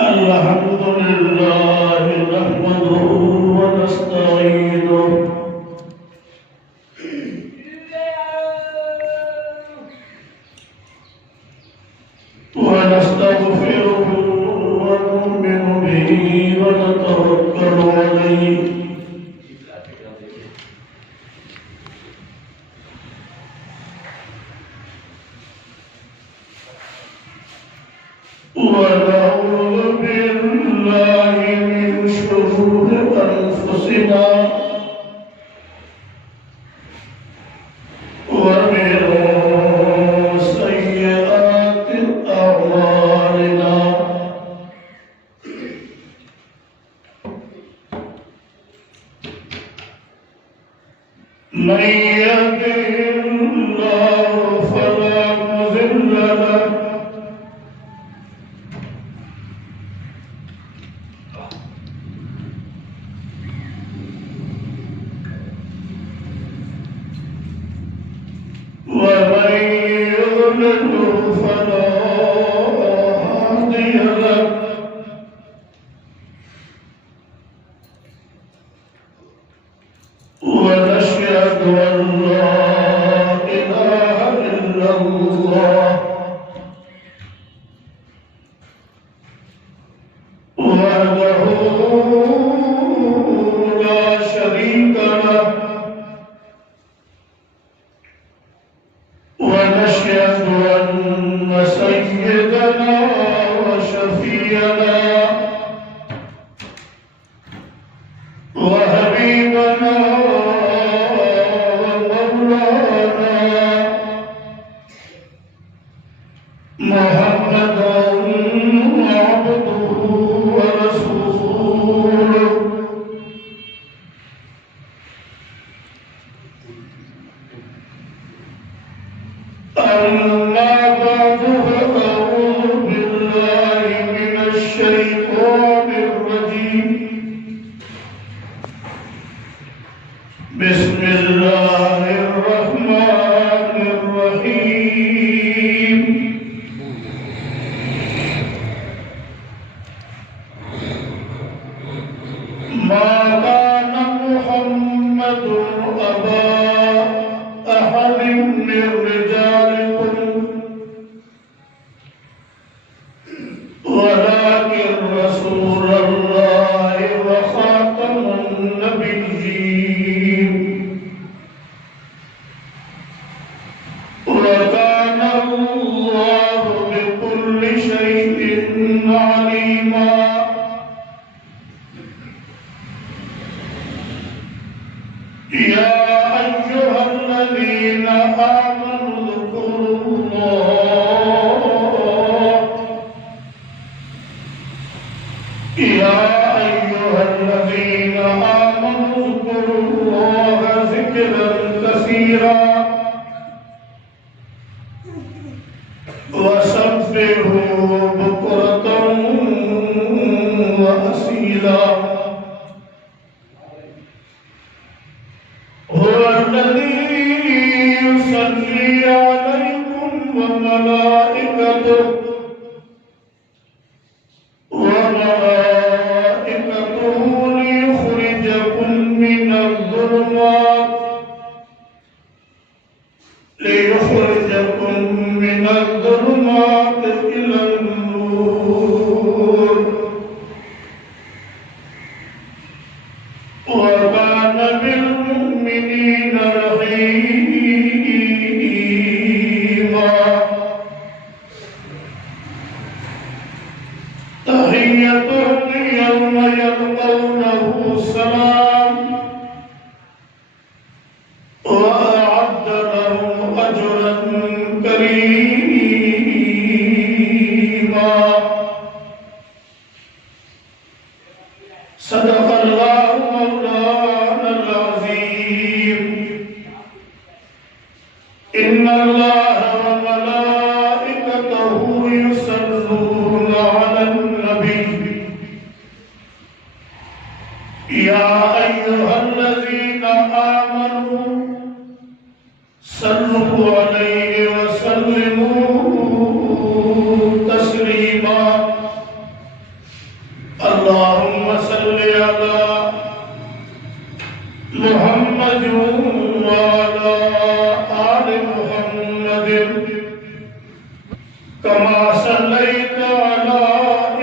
الحمد لله نحمده ونستعينه ونستغفره ونؤمن به ونتوكل عليه ونعوذ بالله من شرور أنفسنا ومن سيئات أعمالنا من يهده الله فلا مضل له ومن يضلل فلا هادي له ونشهد أن لا إله إلا الله وحده لا شريك له ونشهد أن سيدنا وشفيعنا وحبيبنا ومولانا محمدا عبده ورسوله أما بعد فأعوذ بالله من الشيطان الرجيم بسم الله الرحمن الرحيم ما كان محمد أبا أحد من رجالكم ولكن رسول الله وخاتم النبيين وكان الله بكل شيء عليما يا أيها الذين آمنوا اذكروا الله يا أيها الذين آمنوا اذكروا الله ذكرا كثيرا وسبحوه بكرة وأصيلا هو الذي يصلي عليكم وملائكته ليخرجكم من الظلمات إلى النور وكان بالمؤمنين رحيما تحيتهم يوم يلقونه سلام وأعد لهم أجرا كريما صدق الله مولانا العظيم إن الله وملائكته يصلون على النبي يا أيها الذين آمنوا صلوا عليه وسلموا تسليما आलि मुहम्मद कमा सल्लैत अला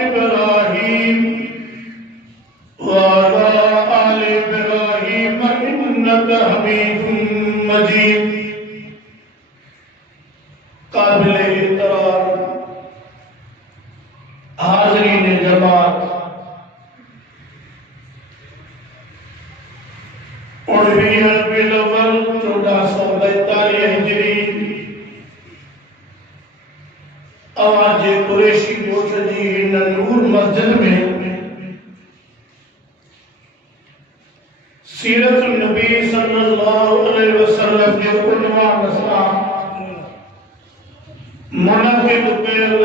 इब्राहीम व अला आलि इब्राहीम इन्नका हमीदुम मजीद। काबिल एहतराम हाज़रीन जमात, 19 रबीउल अव्वल 1442 हिजरी आवाज कुरैशी ॻोठ जी हिन नूर मस्जिद में सीरत नबी सल्लल्लाहु अलैहि वसल्लम जो उन्वान सां मुनक़िद कयल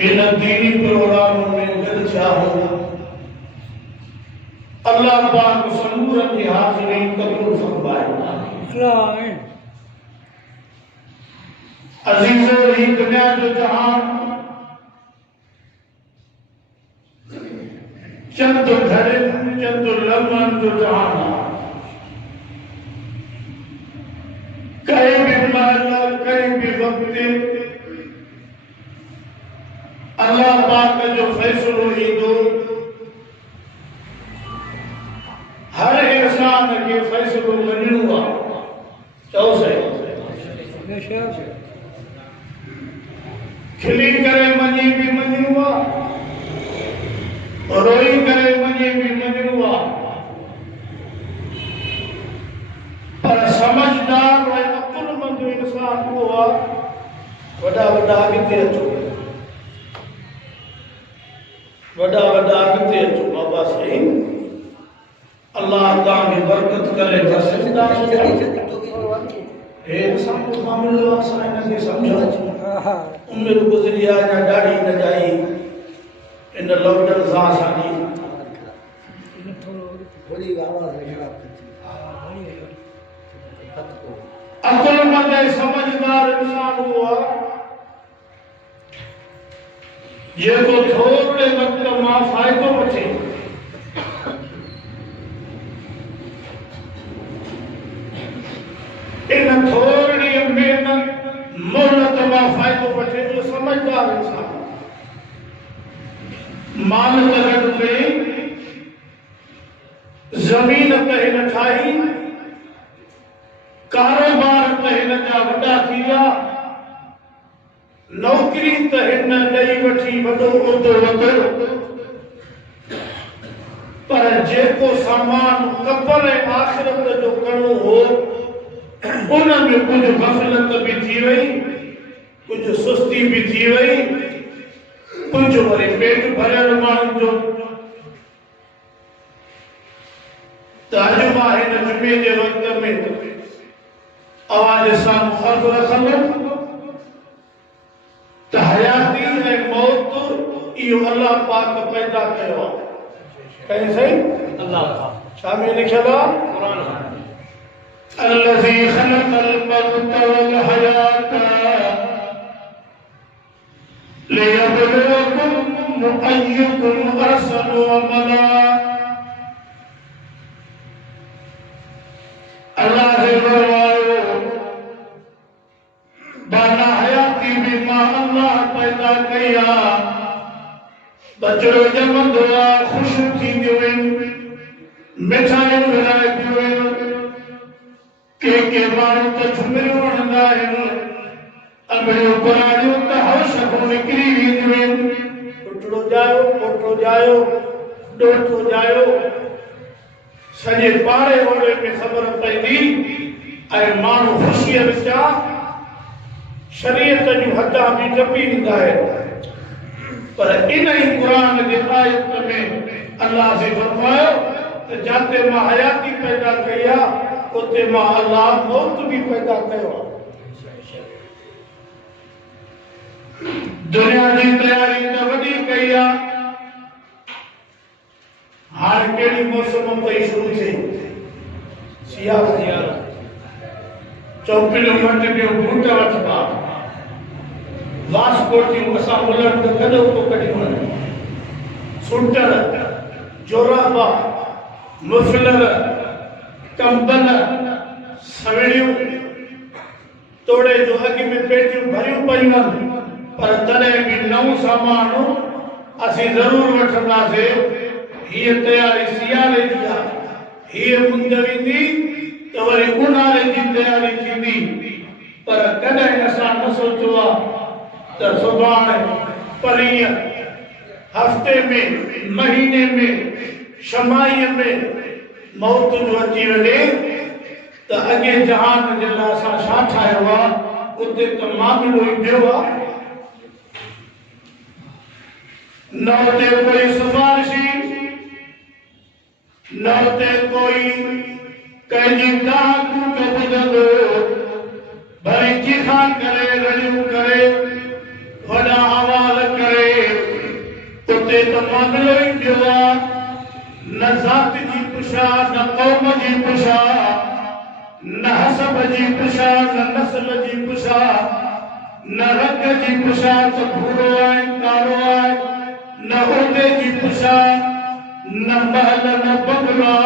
इन दीनी प्रोग्राम में गॾु थिया हो। अल्लाह पाक समूरनि जी हाज़िरी क़बूल फरमाए। अज़ीज़ो, ही दुनिया जो जहान चंद घड़ियुनि चंद लम्हनि जो जहान आहे। कंहिं बि महिल कंहिं बि वक़्त अल्लाह पाक जो फ़ैसिलो ईंदो। हर इंसान के फ़ैसिलो मञणो आहे। चओ सही, खिली करे मञी भी मञणो आहे, रोई करे मञी भी मञणो आहे। पर समझदार ऐं अकुलमंद इंसान उहो आहे। वॾा वॾा अॻिते अचो, वॾा वॾा अॻिते अचो। बाबा साईं, अल्लाह तव्हांखे बरकत करे। हे असांजो मामिलो आहे, असां हिनखे सम्झो। उमिरि गुज़री आहे, अञा ॾाढी न जाई इन लफ़्ज़नि सां असांजी। अकुलमंद ऐं समझदार इंसान उहो आहे जेको थोरे वक़्त मां फ़ाइदो वठे। इन थोरी महिनत मोहलत मां फ़ाइदो वठे जो समझदार इंसान। माल त गॾु कई, ज़मीन त हिन ठाही, कारोबार त हिन जा वॾा थी विया, नौकरी त हिन ॾेई वठी वॾो उहिदो वरितो। पर जेको सामान कफ़न ऐं आख़िरत जो करणो हो, उन में कुछ गफ़लत भी थी वही, कुछ सुस्ती भी थी वही, कुछ वरी पेट भरियल माण्हुनि जो। त अॼु मां हिन जुमे जे वक़्त में आवाज़ सां अर्ज़ रखंदुमि त हयाती ऐं मौत इहो अल्लाह पाक पैदा कयो आहे। कहीं सही? अल्लाह पाक। छा में लिखियल आहे? क़ुरान में। الذي خلق الموت والحياة ليبلوكم أيكم أحسن عملا। अल्लाह से फरमायो, बाला हयाती भी मां अल्लाह पैदा कया। बचड़ो ॼमंदो आहे, ख़ुशि थींदियूं आहिनि, मिठाइयूं विराइबियूं आहिनि। के माण्हू त झुमिरियूं वणंदा आहिनि, अंबड़ियूं पुराणियूं त हौशबूं निकिरी वेंदियूं आहिनि। पुटड़ो जायो, पोटो जायो, ॾोहिटो जायो, सॼे पाड़े ओड़े में ख़बर पवंदी ऐं माण्हू ख़ुशीअ विचां शरीयत जूं हदां बि टपी ईंदा आहिनि। पर इन ई क़ुरान जे आयत में अल्लाह से फरमायो त जाते मां हयाती पैदा कई आहे, उते मां अल्लाह मौत भी पैदा कयो। दुनिया जी तैयारी त वॾी कई आहे। हाणे कहिड़ी मौसम पई शुरू थिए? सियारो। चौपिलियूं मटिबियूं, बूट वठिबा, वासकोटियूं असां मुलनि त गॾो को कढियूं आहिनि, सुटर, जोराबा, मुफ़लर, कंबल, सवेड़ियूं, तोड़े जो अॻ में पेटियूं भरियूं पयूं आहिनि पर तॾहिं बि नओं सामान असीं ज़रूरु वठंदासीं। हीअ तयारी सियारे जी आहे, हीअ मुंद वेंदी त वरी ऊन्हारे जी तयारी थींदी। पर कॾहिं असां न सोचियो आहे त सुभाणे परीहं हफ़्ते में महीने में शमाईअ में मौत जो अची वञे त अॻे जहान जे लाइ असां छा ठाहियो आहे उते त मामिलो ई ॿियो आहे। न उते कोई सिफारिशी, न उते कोई कंहिंजी डाकू खे ॿुधंदो भरी चिखा करे रड़ियूं करे वॾा आवाज़ करे। उते त मामिलो ई ॿियो आहे। न ज़ात जी पुछा, न क़ौम जी पुछा, न हसब जी पुछा, न नस्ल जी पुछा, न रंग जी पुछा त भूरो आहे कारो आहे, न उहिदे जी पुछा, न महल न बंगला,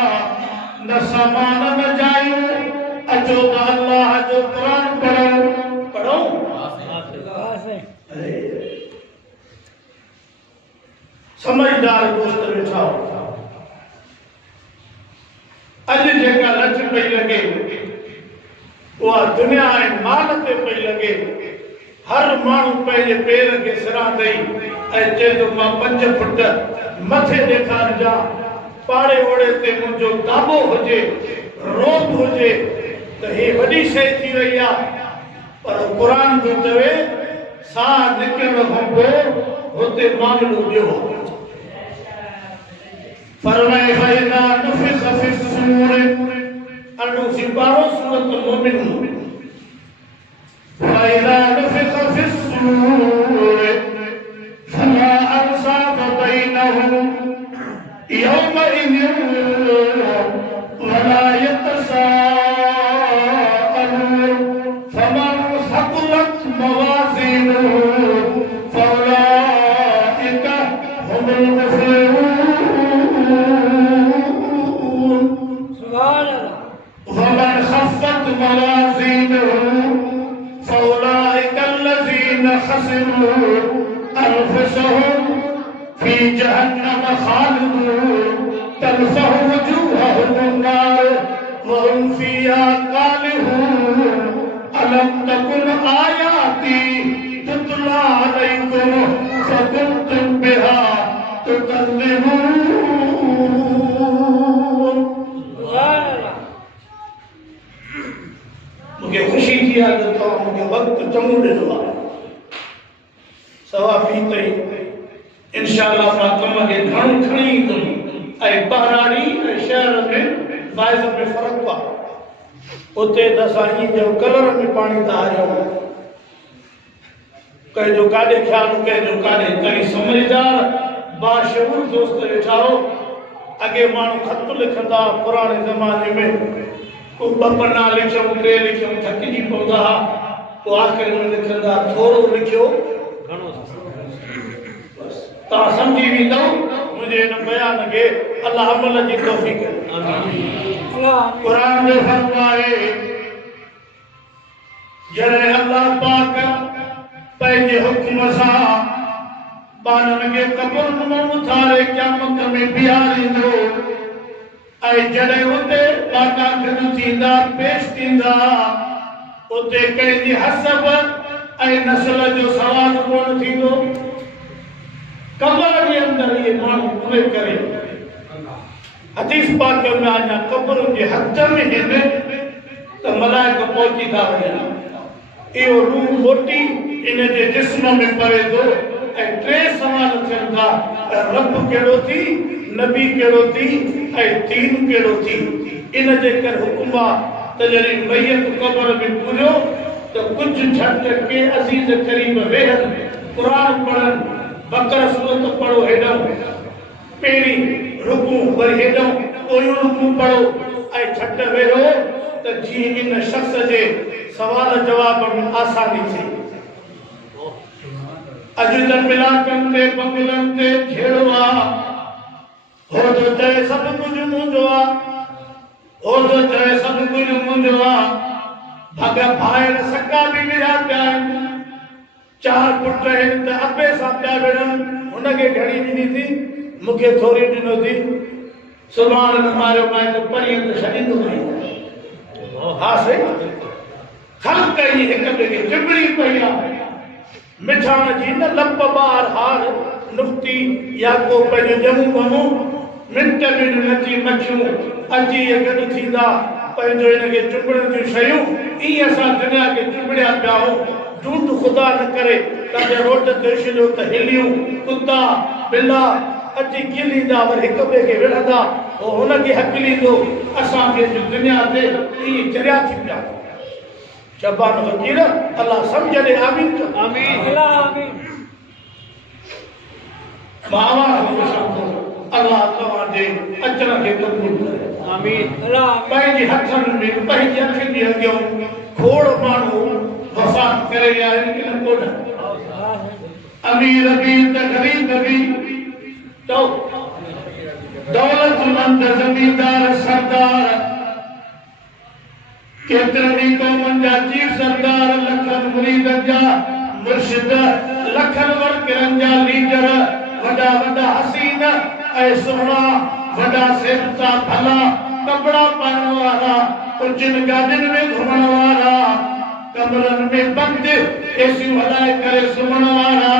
न सामान न जायूं। अचो त अल्लाह जो क़ुरान पढ़ो। पढ़ो समझदार दोस्त वेठा हो। अॼु जेका लच पई लॻे उहा दुनिया ऐं माल ते पई लॻे। हर माण्हू पंहिंजे पेर खे सिरां ॾेई ऐं चए थो मां 5 फुट मथे ॾेखारिजां, पाड़े ओड़े ते मुंहिंजो दाबो हुजे, रोब हुजे त हे वॾी शइ थी वई आहे। पर क़ुरान जो चवे साह निकिरण खां पोइ हुते मामिलो ॿियो। फरमाए फइज़ा नुफ़िख़ फ़िस्सूर, अनु सिपारो सूरत मोमिनून। फइज़ा नुफ़िख़ फ़िस्सूर फला अंसाब बैनहुम यौमइज़िन वला यतसाअलून। फमन सक़ुलत मवाज़ीनुहु फउलाइका हुमुल मुफ़्लिहून। वमन खफ़्फ़त मवाज़ीनुहु फउलाइका अल्लज़ीना खसिरू अनफुसहुम फी जहन्नम खालिदून तलफ़हु वजूहहुम अन्नार वहुम फ़ीहा कालिहून। अलम तकुन आयाती तुतला अलैकुम फकुंतुम बिहा तुकज़्ज़िबून। मुझे खुशी थी आहे त तव्हां मूंखे वक़्तु चङो ॾिनो आहे। सवा ॿी ताईं इंशाअल्लाह मां कम खे घणो खणी ईंदुमि। ऐं पहाड़ी ऐं शहर में बाइज़ में फ़र्क़ु आहे। उते त असां ईंदो कलर में पाणी था हरियूं, कंहिंजो काॾे ख़्यालु कंहिंजो काॾे। तव्हीं समझदार बाशऊर दोस्त वेठा हो। अॻे माण्हू ख़त लिखंदा पुराणे ज़माने में, को 2 पन्ना लिखियऊं 3 लिखियऊं थकिजी पवंदा हुआ, पोइ आख़िर में लिखंदा थोरो लिखियो घणो। बसि तव्हां सम्झी वेंदव मुंहिंजे हिन बयान खे। अल्लाह अमल जी तौफ़ीक़ ॾे। क़ुरान जो फर्ज़ आहे जॾहिं अल्लाह पाक पंहिंजे हुक्म सां ॿारनि खे क़ब्रुनि मां उथारे क़यामत में बीहारींदो ऐं जॾहिं उते ॾाढा गॾु थींदा पेश थींदा उते कंहिंजी हसब ऐं नस्ल जो सवाल कोन थींदो। कब्र जे अंदरि इहे माण्हू पूरे करे हदीस पाक में अञा कब्र जे हथ में आहिनि त मलाइक पहुची था वञनि। इहो रूह मोटी इन जे जिस्म में पवे थो ऐं 3 सवाल थियनि था रब कहिड़ो थी, नबी कहिड़ो थी ऐं दीन कहिड़ो थी। इन जे करे हुकुम आहे त जॾहिं मैयत कब्र में पूरियो त कुझु झट के अज़ीज़ करीब वेहनि, क़ुरान पढ़नि, बक़रा सूरत पढ़ो हेॾो, पहिरीं रुकू वरी हेॾो पोयों रुकू पढ़ो ऐं झट वेहो त जीअं इन शख़्स जे सवाल जवाब में आसानी थिए। अॼु त मिलाकनि ते बंगलनि ते झेड़ो आहे, हो जो चए सभु कुझु मुंहिंजो आहे, हो जो चए सभु कुझु मुंहिंजो आहे। भागा भाइर सका भी विया पिया आहिनि, 4 पुट आहिनि त अबे सां पिया विढ़नि, हुनखे घणी ॾिनी थी, मूंखे थोरी ॾिनो थी, सुभाणे न मारियो पाए त परीअं त छॾींदो नहीं। हा सही ख़ल्क़ ई हिक ॿिए खे चिबिड़ी पई आहे। मिठाण जी न लप बार हार नुक्ती या को पंहिंजो ॼमूं वमूं मिंट में नची मच्छियूं अची गॾु थींदा पंहिंजो हिनखे चुबड़नि जूं शयूं। ईअं असां दुनिया खे चुबड़िया पिया आहियूं। झूठ खुदा न करे तव्हांजे रोड ते छॾियो त हिलियूं कुता बिला अची कीलींदा, वरी हिक ॿिए खे विढ़ंदा, पोइ हुनखे हकलींदो। असांखे दुनिया ते ईअं चरिया थी पिया। शबान वकील अल्लाह सम्झ ॾे। आमीन चओ। आमीन आमीन। मां अल्लाह तव्हांजे अचण खे क़बूल करे। आमीन। पंहिंजे हथनि में पंहिंजी अखियुनि जे अॻियां खोड़ माण्हू वफ़ात करे विया आहिनि कि न कोन? अमीर बि त ग़रीब बि चओ, दौलतमंद ज़मींदार सरदार, केतिरनि क़ौमनि जा चीफ सरदार, लखनि मुरीदनि जा मुर्शिद, लखनि वर्करनि जा लीडर, वॾा वॾा हसीन ऐं सुहिणा, वॾा सेवता भला कपड़ा पाइण वारा, कुझनि गाॾियुनि में घुमण वारा, कमरनि में बंदि एसियूं हलाए करे सुम्हण वारा,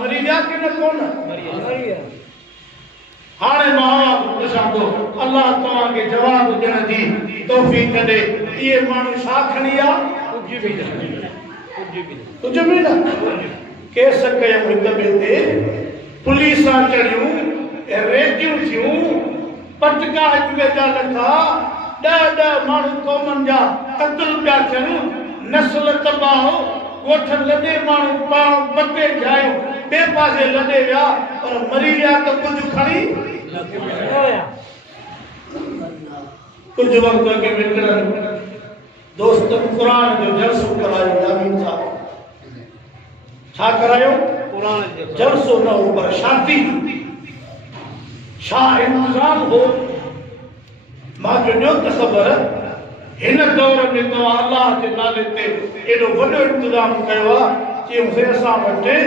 मरी विया कि न कोन? हाणे मां पुछां थो, अल्लाह तव्हांखे जवाब ॾियण जी तौफ़ीक़ ॾे। इहे माण्हू छा खणी आ? कुझु बि न। केस कयूं हिक ॿिए ते, पुलिसां चढ़ियूं, रेटियूं थियूं, पटका हिक ॿिए जा लथा, 10 माण्हू क़ौमनि जा क़त्ल पिया थियनि, नस्ल तबाह, ॻोठ लॾे माण्हू पाण पटे जायूं ॿिए पासे लॾे विया, पर मरी विया त कुझु खणी कुझु वक़्तु अॻे विकिणनि दोस्तनि क़ुरान जो जलसो करायो। आमीन साहब छा करायो? क़ुरान जो जलसो न हो पर शांती। छा इंतज़ाम हो? मां चयो त ख़बर हिन दौर में तव्हां अल्लाह जे नाले ते एॾो वॾो इंतज़ाम कयो आहे कि असां वटि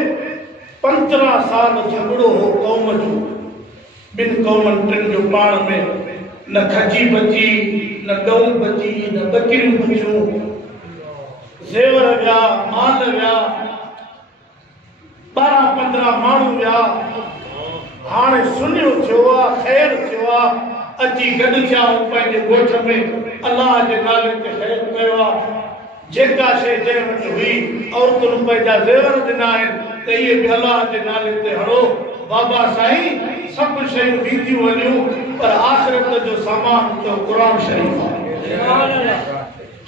15 साल झगड़ो हो क़ौम जो, ॿिनि क़ौमनि टिनि जो पाण में, न खजी बची, न गऊं बची, न बकरियूं बचियूं, ज़ेवर विया, माल विया, 12-15 माण्हू विया। हाणे सुनियो थियो आहे, ख़ैर थियो आहे, अची गॾु थिया पंहिंजे ॻोठ में अल्लाह जे नाले ते ख़ैर कयो आहे। जेका शइ जंहिं वटि हुई औरतुनि पंहिंजा ज़ेवर ॾिना आहिनि त इहे बि अल्लाह जे नाले ते हणो। बाबा साईं सभु शयूं ॾींदियूं वञूं, पर आख़िरत जो सामान तो क़ुरान शरीफ़ आहे।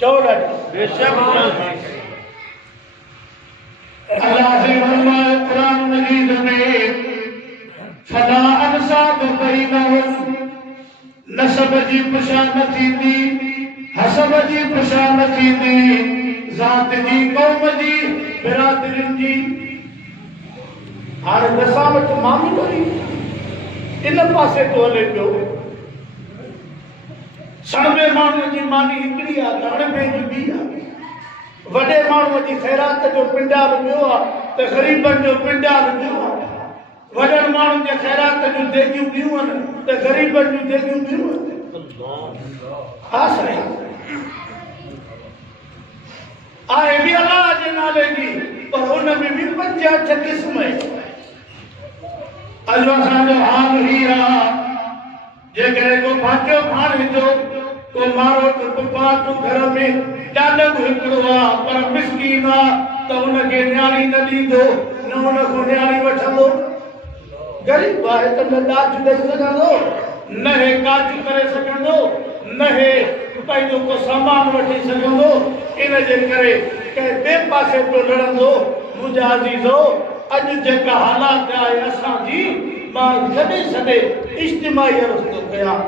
चओ अल्लाह जे फरमाए क़ुरान मजीद में, फला अनसाब बैनहुम, नसब जी पुछा न थींदी, हसब जी पुछा न थींदी, ज़ात जी, क़ौम जी, बिरादरियुनि जी। हाणे असां वटि मामलो इन पासे तो हले पियो। सणबे माण्हूअ जी मानी हिकिड़ी आहे, अणबे जी ॿी आहे। वॾे माण्हूअ जी ख़ैरात जो पिंडाल ॿियो आहे त ग़रीबनि जो पिंडाल ॿियो आहे। वॾनि माण्हुनि जे ख़ैरात जूं देगियूं ॿियूं आहिनि त ग़रीबनि जूं देगियूं ॿियूं आहिनि। हा साईं, आहे बि अल्लाह जे नाले जी, पर हुन में बि 5-8 क़िस्म आहिनि। अॼु असांजो हाल ही आहे, जेकॾहिं को भाटियो भाणे जो, को मारो त पुपाट घर में ॾाॾो हिकिड़ो आहे, पर मिसकीन आहे त हुनखे न्याणी न ॾींदो, न हुनखां न्याणी वठंदो। ग़रीब आहे त न ॾाज ॾेई सघंदो, न हे काज करे सघंदो, न हे पंहिंजो को सामान वठी सघंदो। इन जे करे कंहिं ॿिए पासे पियो लड़ंदो। मुंहिंजा अज़ीज़ो, अॼु जेका हालात आहे असांजी, मां कॾहिं सॾे इज्तिमाई अर्ज़ थो कयां,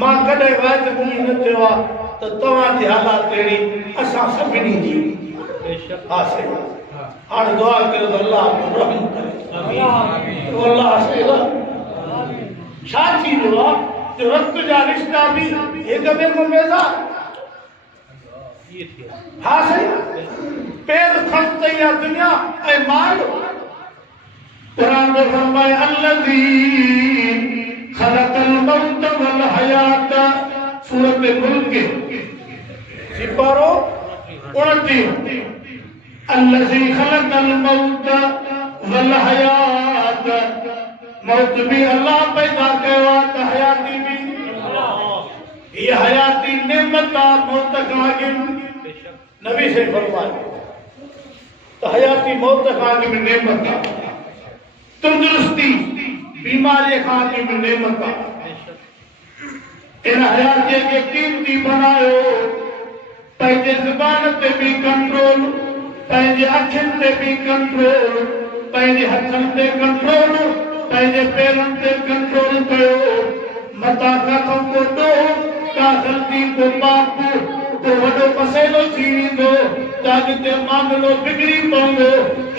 मां कॾहिं वाइद मुंहिंजी न थियो आहे त तव्हांजी हालात अहिड़ी असां सभिनी जी। हा साईं, हाणे दुआ कयो त अल्लाह रहम करे। अल्लाह सेवा छा थी वियो आहे जो रत जा रिश्ता बि हिक ॿिए खां बेज़ार। हाँ सही पैर खत या दुनिया ऐ माल कुरान में फरमाए अल्लज़ी खलक़ल मौत वल हयात सूरत मुल्क के सिपारो 29 अल्लज़ी खलक़ल मौत वल हयात मौत भी अल्लाह पैदा कयो त हयाती भी ये हयाती नेमत मौत का आगे नबी से फरमाया तो हयाती मौत का आगे में नेमत तंदुरुस्ती बीमारी का आगे में नेमत इन हयाती के कीमती बनायो पंहिंजे ज़ुबान ते भी कंट्रोल पंहिंजे अखियुनि ते भी कंट्रोल पंहिंजे हथनि ते कंट्रोल पंहिंजे पेरनि ते कंट्रोल कयो मता काथों को दो का गलती को पाप को वडो मसइलो थी वेंदो ताकि मामलो बिगड़ी पवंदो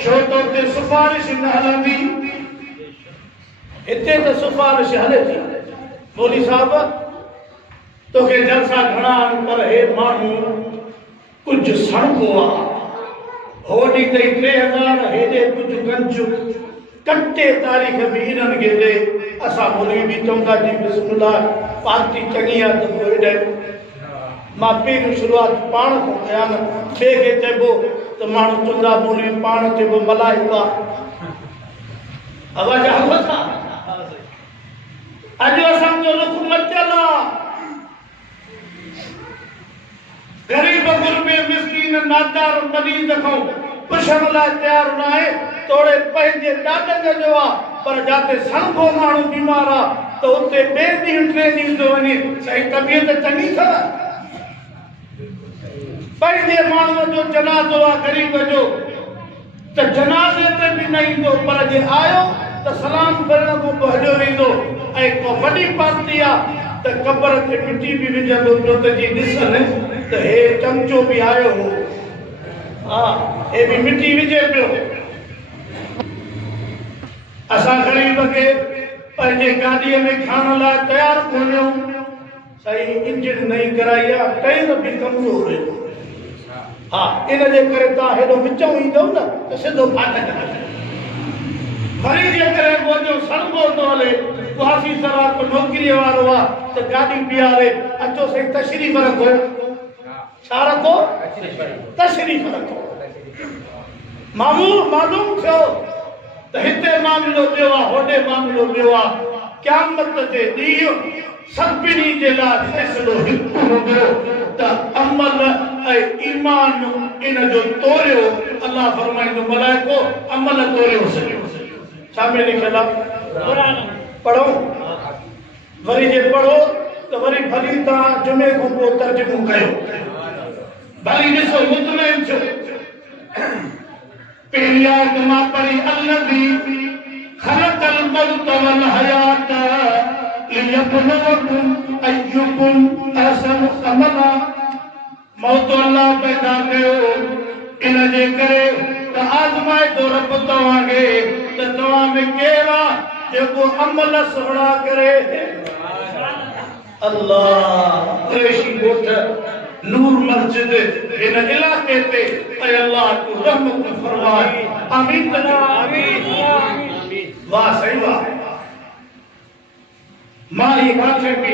छो तो ते सिफारिश न हलंदी हिते त सिफारिश हले थी मौली साहब तोखे जलसा घणा पर हे माण्हू कुछ सणको आहे होॾी ताईं 3000 हेॾे कुझु गंज कटे तारीख़ भी इन्हनि खे दे असां मौलवी भी चवंदा जी बिस्मिल्लाह पार्टी चङी आहे त पोइ हेॾे मां पहिरियों शुरूआत पाण खां कयां न ॿिए खे चइबो त माण्हू चवंदा मौलवी पाण चइबो मलाइका आवाज़ आयो था अॼु असांजो रुख मचियल आहे गरीब गुरबे मिस्कीन नादार मरीज़ खां पुछण लाइ तयार न आहे तोड़े पंहिंजे ॾाॾनि जो आहे पर जाते सणभो माण्हू बीमार आहे त उते ॿिए ॾींहुं 3 ॾींहं थो वञे सही तबियत चङी अथव पंहिंजे माण्हूअ जो जनाज़ो आहे ग़रीब जो त जनाज़े ते बि न ईंदो पर जे आयो त सलाम करण खां पोइ हलियो वेंदो ऐं को वॾी पार्टी आहे त क़बर ते मिटी बि विझंदो पियो त जी ॾिसनि त हे चमचो बि आयो हो हा हे बि मिटी विझे पियो असां ग़रीब खे पंहिंजे गाॾीअ में खणण लाइ तयारु कोन्हियूं सही इंजन नई कराई आहे टायर बि कमज़ोर आहिनि हा इन जे करे तव्हां हेॾो विचूं ईंदव न त सिधो फाटक वरी जे करे मुंहिंजो सणभो थो हले वासी सराक नौकरीअ वारो आहे त गाॾी बीहारे अचो साईं तशरीफ़ रखो छा रखो तशरीफ़ रखो मालूम थियो त हिते मामिलो ॿियो आहे होॾे मामिलो ॿियो आहे क़यामत जे ॾींहुं सभिनी जे लाइ फ़ैसिलो हिकु हूंदो त अमल ऐं ईमान इन जो तोड़ियो अल्लाह फरमाईंदो मलाइको अमल तोड़ियो छा में लिखियल आहे पढ़ो वरी जे पढ़ो त वरी भली तव्हां जुमे खां पोइ तर्जुमो कयो भली ॾिसो मुतमइन थियो पहिरीं आयत मां पढ़ी अल्लज़ी खलक़ल मौत वल हयात लियब्लुवकुम अय्युकुम अहसनु अमला मौत अल्लाह पैदा कयो इन जे करे त आज़माए थो रब तव्हांखे त तव्हां में केरु आहे जेको अमल सुहिणा करे अल्लाह क़ुरैशी ॻोठ नूर मस्जिद इन इलाके ते ऐं अल्लाह तू रहमत फरमाए आमीन आमीन वाह सही वाह मां ये काथे भी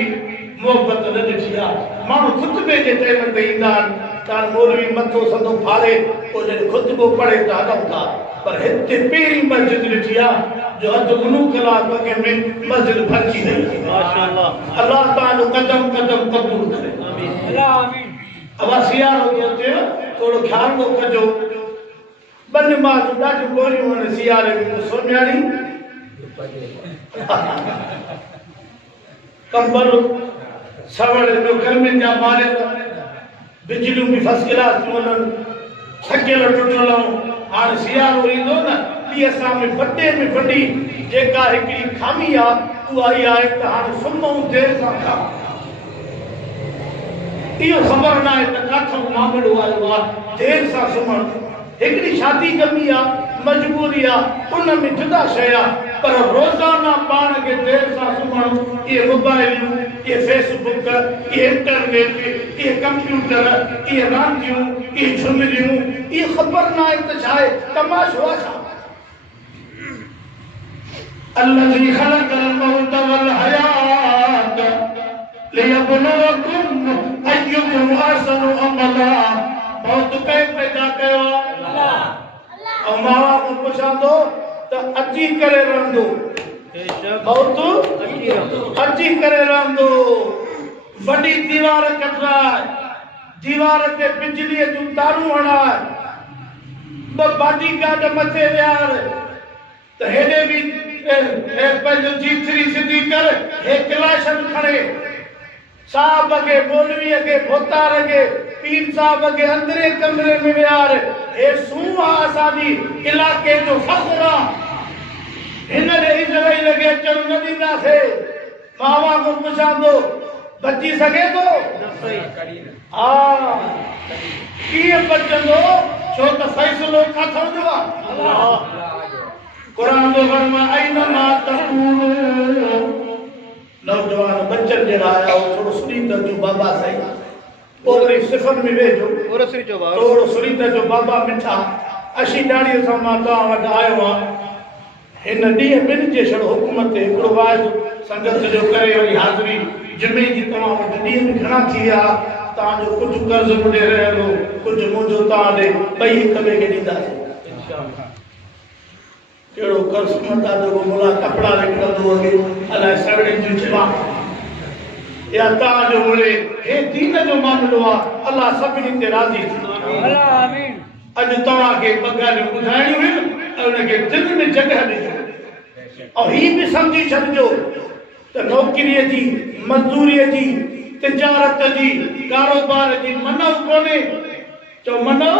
मोहब्बत न ॾिठी आहे माण्हू खुतबे जे टाइम ते ईंदा आहिनि तार मौलवी मथो सदो फाड़े पोइ जॾहिं खुतबो पढ़े त हलूं था पर हिते पहिरीं मस्जिद ॾिठी आहे जो अधु मुनो कलाक अॻे में मस्जिद भरिजी वई माशाअल्लाह अल्लाह तव्हांजो कदम कदम क़बूल करे आमीन आमीन अब सियारो थो अचे थोरो ख़्याल थो कजो बन मां ॾाढियूं गोरियूं आहिनि सियारे में सोनियाणी कंबल सवड़ जो गर्मियुनि जा मारे बिजलियूं बि फर्स्ट क्लास थियूं वञनि थकियल टुटियल हाणे सियारो ईंदो न ॿी असां में वॾी जेका हिकिड़ी खामी आहे उहा इहा आहे त हाणे सुम्हूं देरि सां था इहो ख़बर न आहे त काथो मामिलो आयो आहे देरि सां सुम्हणु हिकिड़ी शादी कमी आहे मजबूरी आहे उन में जुदा शइ आहे पर रोजाना पान के देर सा सुमण ये मोबाइल ये फेसबुक ये इंटरनेट ये कंप्यूटर ये रांदियूं ये झुमरियूं ये खबर ना इत्छाए तमाशो छा अल्लाजी खलकल मौत वल हयात लियब्लुवकुम अय्युकुम अहसनु अमला मौत कै पैदा कयो अल्लाह और मावा को पुछा दो तो अची करे रहंदो मौत अची करे रहंदो वडी दीवार कटराए दीवार ते बिजली जो तारू हणाए ब बाडी गाड मथे यार तो हेडे भी पंहिंजो जीथरी सिधी कर हे क्लाशन खड़े साहब के बोलवी के भोतार के पीर साहब के अंदरे कमरे में यार हे सूहा असादी इलाके जो फखरा हिनरे इजराइल के चल न दींदा से मावा को पुछा दो बची सके तो हां किए बचंदो छो तो फैसलो काथो जो अल्लाह कुरान में फरमा आइना मा तकूनु नौजवान बच्चन जेड़ा आया वो थोड़ो सुनीत जो बाबा सही ओरी सिफन में भेजो ओरो सुनी जो बाबा थोड़ो सुनीत जो बाबा मिठा अशी डाड़ी सा मा ता वट आयो आ इन डी बिन जे छड़ हुकूमत एकड़ो वाज संगत जो करे वरी हाजिरी जिम्मे जी तमाम वट डी में घणा थिया ता जो कुछ कर्ज मुडे रहलो कुछ मुजो ता दे बई कबे के दीदा इंशाअल्लाह केड़ो कर्ज मता जो मुला कपड़ा निकलदो अगे अलाए सवड़ी जो जवा या ता जो मुले हे दीन जो मामलो आ अल्लाह सभिनी ते राजी अल्लाह आमीन अज तवा के बगाल बुधाणी हुई उन के दिल में जगह दी और ही भी समझी छजो तो नौकरी जी मजदूरी जी तिजारत जी कारोबार जी मनो कोने जो मनो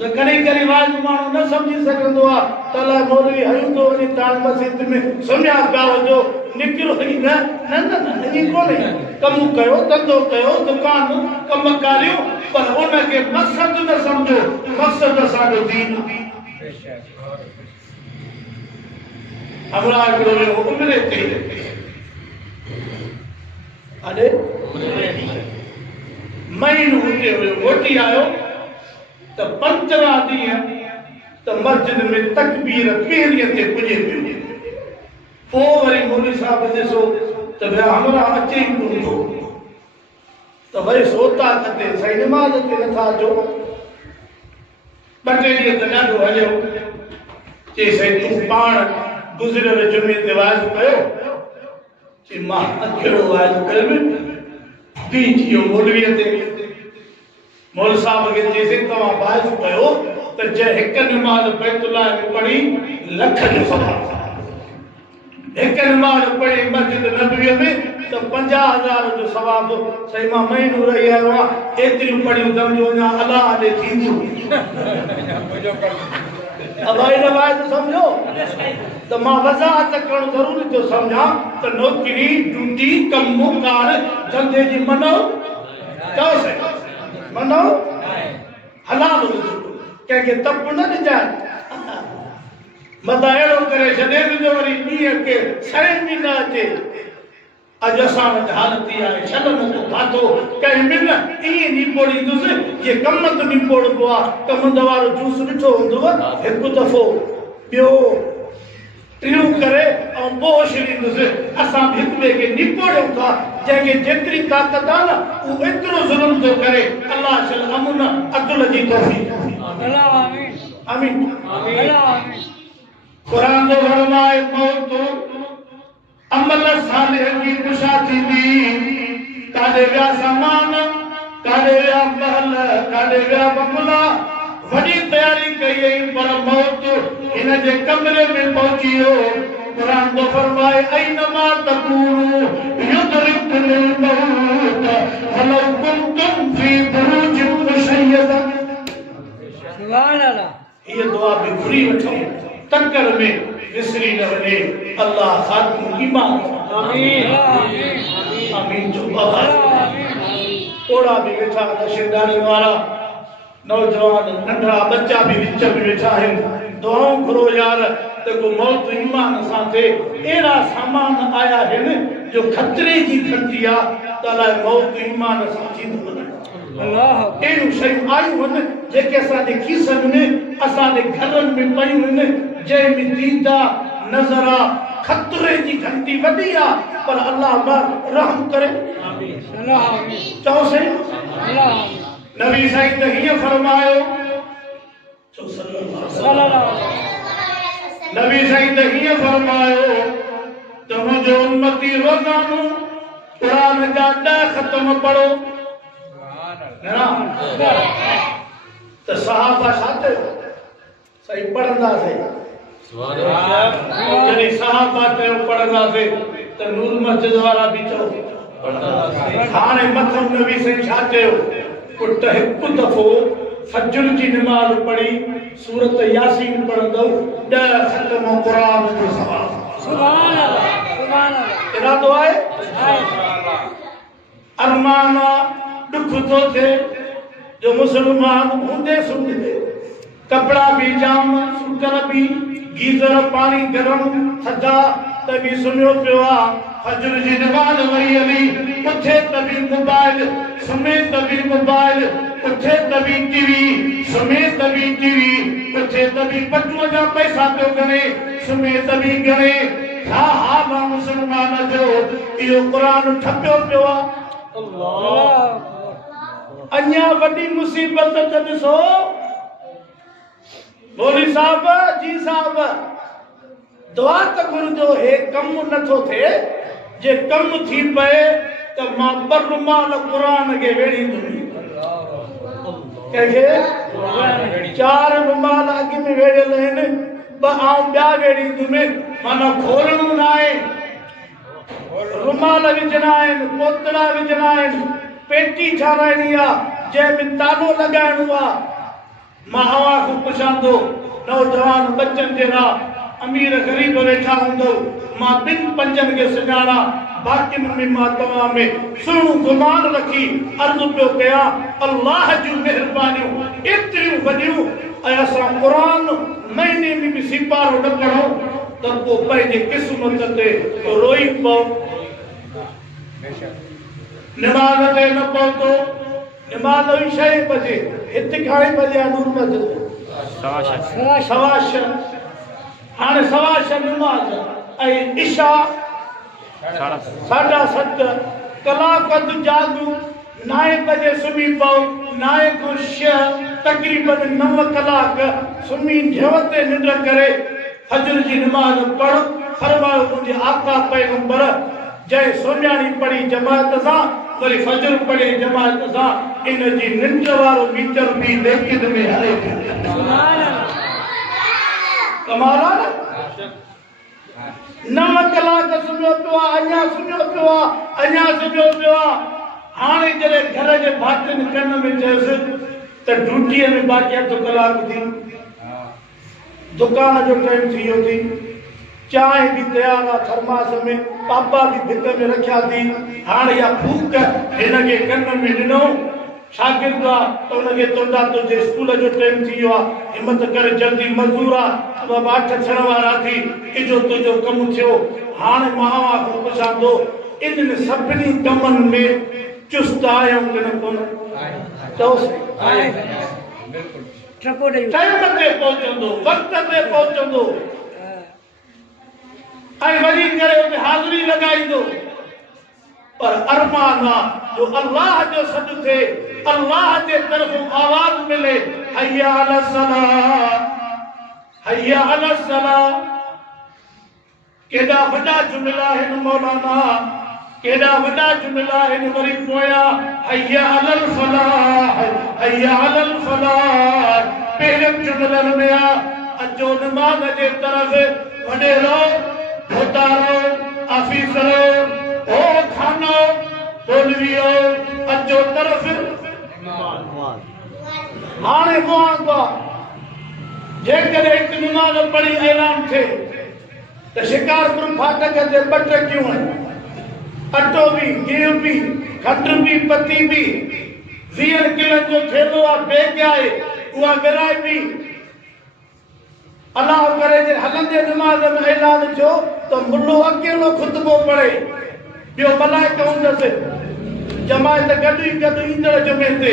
तो करे करे वाज मानो न समझी सकंदो आ तला मौलवी हयूं तो वनी तान मस्जिद में समझा गाव जो निकरो ही न न न ही कोने कम कयो धंधो कयो दुकान कम करियो पर उन के मकसद न समझो मकसद साडो दीन हमरा करो उम्र ते अरे महीनो होते हुए वोटी आयो तो पंचरा दी है तो मस्जिद में तकबीर पहलियन ते पुजे पियो वरी मौलवी साहब ॾिसो तो भई हमरा अचे ही कोन्ह तो वरी सोता कते सही नमाज ते नथा अचो ॿ टे ॾींहं त ॾाढो हलियो चई सही तूं पाण गुज़िरियल जुमे ते वाज़ कयो चई मां कहिड़ो वाज़ कयो पी जियो मौलवीअ ते मौल साहब के जैसे तवा बाज कयो त जे एक नमाज बैतुल्लाह में पढ़ी लख जो सवाब एक नमाज पढ़ी मस्जिद नबवी में तो 50,000 जो सवाब सही मां महीनो रही आयो आ एतरी पढ़ी समझो ना अल्लाह दे थींदो अब आई नमाज समझो तो मां वजाहत करण जरूरी तो समझा तो नौकरी ड्यूटी कम कार धंधे जी मनो तो से मनो हलाल के तप न ॾिजाए मता अहिड़ो करे छॾे जो वरी ॾींहं के सड़े बि न अचे अॼु असां वटि हालत इहा आहे छॾ न तो खाधो कंहिं मिल ईअं निपोड़ींदुसि जे कम त निपोड़बो आहे कमंद वारो जूस ॾिठो हूंदव हिकु दफ़ो ॿियो टियों करे ऐं पोइ छॾींदुसि असां हिक ॿिए खे निपोड़ियूं था जंहिंखे जेतिरी ताक़त आहे न उहो एतिरो ज़ुल्म थो करे अल्लाह शल अमुन अदल जी तौफ़ीक़ अल्लाह आमीन आमीन अल्लाह आमीन कुरान जो फरमाए मौत अमल सालिह की कुशा थींदी काॾे विया सामान काॾे विया महल काॾे विया बंगला वॾी तयारी कई पर मौत हिन जे कमरे में पहुची वियो कुरान तो फरमाए ऐनमा तकूनु युदरिकुल मौत वलौ कुंतुम फी बुरूजिन मुशय्यदा सुभान अल्लाह ये दुआ भी पूरी वठो तक्कर में विसरी न वने अल्लाह खातिम ईमान आमीन आमीन आमीन जो बाबा ओड़ा भी वेठा नशेदानी वाला नौजवान नंढा बच्चा भी विच में वेठा है दुआऊं करो यार तो को मौत ईमान सां थे एड़ा सामान आया है जो खतरे की घंटी आ ताला मौत ईमान सां थी अल्लाह एड़ू शयूं आयूं आहिनि जेके असांजे खीसनि में असांजे घरनि में पयूं आहिनि जंहिं में दीदा नज़रा खतरे की घंटी वॾी आ पर अल्लाह रहम करे चओ सही नबी साईं त हीअं फरमायो नबी साईं त हीअं फरमायो त मुंहिंजो उम्मती रोज़ानो क़ुरान जा 10 ख़त्म पढ़ो त सहाबा छा कयो सही पढ़ंदासीं जॾहिं सहाबा चयो पढ़ंदासीं त नूर मस्जिद वारा बि चओ हाणे मथां नबी साईं छा चयो पुट हिकु दफ़ो फजर की नमाज पढ़ी सूरत यासीन पढ़ंदो 10 ख़त्म क़ुरान जो सवाब सुभान अल्लाह इरादो आहे अरमाना दुख तो थे जो मुसलमान हूंदे सुंदे कपड़ा भी जाम सुतर भी गीज़र पानी गरम थधा तभी सुनियो पियो फजर जी नमाज वही अली उठे तभी मोबाइल सुमे तभी मोबाइल उठे तभी टीवी सुमे तभी टीवी उठे तभी पटुआ जा पैसा पियो गणे सुमे तभी गणे हा मुसलमान जो इहो क़ुरान ठपियो पियो अल्लाह अन्या वडी मुसीबत त ॾिसो मौलवी साहब जी साहब दुआ त घुरजो हे कम नथो थे जे कम थी पए त मां पर रुमाल क़ुरान के वेड़ी दूंगी कहे 4 रुमाल आगे में वेड़ियल आहिनि ब आऊं ॿिया वेड़ी दूंगी माना खोलणो न आहे रुमाल विझणा आहिनि पोतड़ा विझणा आहिनि पेटी ठाराइणी आहे जंहिंमें तालो लॻाइणो आहे मां अवां खां पुछां थो नौजवान बच्चन जहिड़ा अमीर गरीब वेठा हूंदो मां 2-5 के सुञाणा बाक़िन में मां तव्हां में सुहिणो गुमान रखी अर्ज़ पियो कयां अल्लाह जूं महिरबानियूं एतिरियूं वॾियूं ऐं असां क़ुरान महीने में भी सिपारो न पढ़ूं त पोइ पंहिंजे क़िस्मत ते रोई पओ नमाज ते न पहुतो नमाज हुई 6 बजे हिते 2 बजे नूर मस्जिद सवाश हाणे सवाश नमाज ऐं इशा 7:30 कलाक अधु जागू 9 बजे सुम्ही पओ 9 खां 6 तक़रीबन 9 कलाक सुम्ही ढेवते निंड करे फजर जी नमाज पढ़ फरमायो मुंहिंजे आका पैगंबर जंहिं सोन्याणी पढ़ी जमात सां वरी फजर पढ़े जमात सां इन जी निंड वारो मीटर भी लेकिन में हले कमाल आहे न 9 कलाक सुम्हियो पियो आहे अञा सुम्हियो पियो आहे हाणे जॾहिं घर जे भातियुनि कन में चयसि त ड्यूटीअ में बाक़ी 8 कलाक थी दुकान जो टाइम थी वियो थी चाय भी तैयार आहे थर्मास में पापा भी भित में रखिया थी हाणे या फूक हिनखे कन में ॾिनो शागिर्द आहे त हुनखे चवंदा तुंहिंजे स्कूल जो टाइम थी वियो आहे हिमत करे जल्दी मज़दूर आहे बाबा 8 थियण वारा थी इजो तुंहिंजो कमु थियो हाणे मां अवां खां पुछां थो इन सभिनी कमनि में चुस्त आहियो कि न कोन चओ टाइम ते पहुचंदो वक्त ते पहुचंदो ऐं वरी करे उते हाज़िरी लॻाईंदो पर अरमान जो अल्लाह जो सॾु थे अल्लाह जे तरफ़ आवाज़ मिले हय्या अला सलाह केॾा वॾा जुमिला आहिनि मौलाना केॾा वॾा जुमिला आहिनि वरी पोयां हय्या अलल फलाह पहिरियनि जुमिलनि में अचो नमाज़ जे तरफ़ वॾेरो होतारो ऑफिसरो ओ खानो बोलवियो अचो तरफ़ हाणे मुआंगो जेकॾहिं हिकु नमाज़ पढ़ी ऐलान थिए त शिकारपुर फाटक ते 2 टकियूं आहिनि अटो भी गिहु भी खंड भी पती भी 20 किलो जो थेलो आहे बेग आहे उहा विराए भी अलाह करे जे हलंदे जे नमाज में ऐलान थियो तो मुल्लो अकेलो खुतबो पढ़े बियो भलाए कहंदसि जमात गॾु ईंदड़ जुमे ते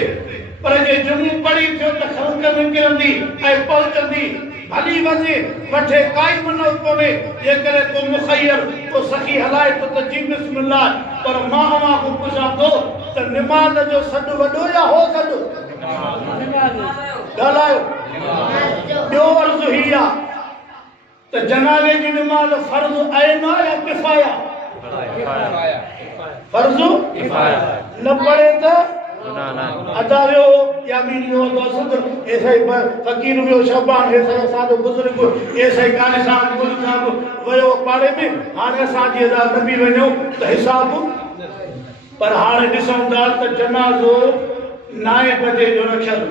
पर जे जुमो पढ़ी थियो त ख़ल्क़ में किरंदी ऐं पहुचंदी भली वञे वठे काई मनो कोन्हे जेकर को मुखैर को सखी हलाए तो जी बिस्मिल्लाह पर मां अवां को पुछां थो त नमाज जो सॾु वॾो या हो सॾु ॻाल्हायो ॿियो अर्ज़ ही आहे त जनाज़े जी नमाज फर्ज़ आइन या किफ़ाया फर्ज़ न पढ़े त अदा वियो या मीडियो तो सदर ऐसे फकीर वियो शबान ऐसे सादो बुजुर्ग ऐसे काने साहब गुल साहब वयो पाड़े में हाने असां जी अदा नबी वञो त हिसाब पर हाने ॾिसूं था त जनाज़ो 9 बजे जो रखियल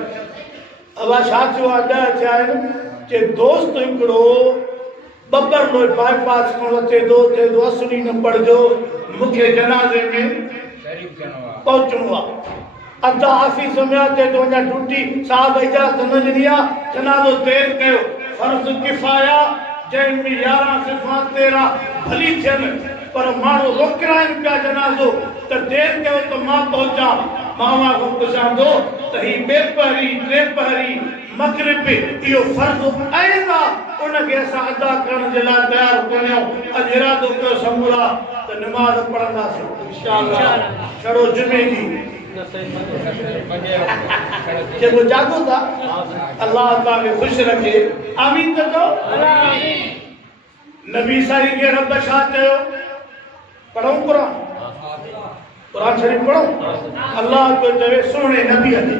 अवा छा थियो आहे 10 थिया आहिनि जे दोस्त हिकिड़ो बब्बर लोई बाईपास खां अचे थो चए थो असुरी न पढ़जो मूंखे जनाज़े में पहुचणो आहे अदा ऑफिस में अचे तो वञा ड्यूटी साहब इजाज़त न ॾिनी आहे जनाज़ो देर कयो फर्ज़ किफ़ाया जंहिंमें 11 सिफ़ात 13 भली थियनि पर माण्हू रोकराइनि पिया जनाज़ो त देर कयो त मां पहुचां मां को पुछां थो त ही बेपहरी टेपहरी मगरिब इहो फर्ज़ आइन आहे उनखे असां अदा करण जे लाइ तयारु करियूं अॼु इरादो कयो समूरा त नमाज़ पढ़ंदासीं इंशाअल्लाह छड़ो जुमे जी जेको जागो था अल्लाह तव्हांखे ख़ुशि रखे आमीन त चओ नबी साईं खे रब छा चयो पढ़ूं क़ुरान शरीफ पढ़ो अल्लाह को चवे सोने नबी अचे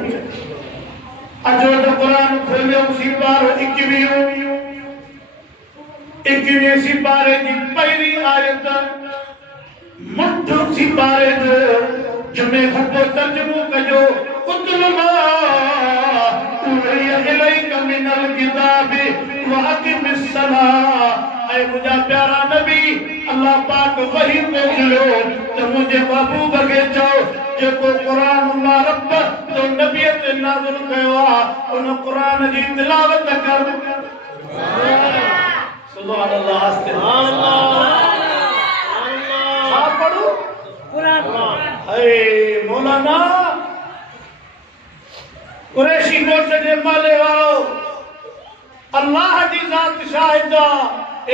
अचो त क़ुरान खोलियो सिपारो 21 सिपारे जी पहिरीं आयत मुठो सिपारे जो जुमे खतो तर्जुमो कजो उतलमा उरिया इलैका मिनल किताबि व अक़िमिस सलाह ऐ मुंहिंजा प्यारा नबी अल्लाह पाक वही मोकिलियो त मुंहिंजे महबूब खे चओ जेको क़ुरान मां रब तो नबीअ ते नाज़िल कयो आहे उन क़ुरान जी तिलावत कर सुभान अल्लाह सुभान अल्लाह पढ़ो क़ुरान ऐ मौलाना कुरैशी गोठ जे माले वारो अल्लाह जी ज़ात शाहिद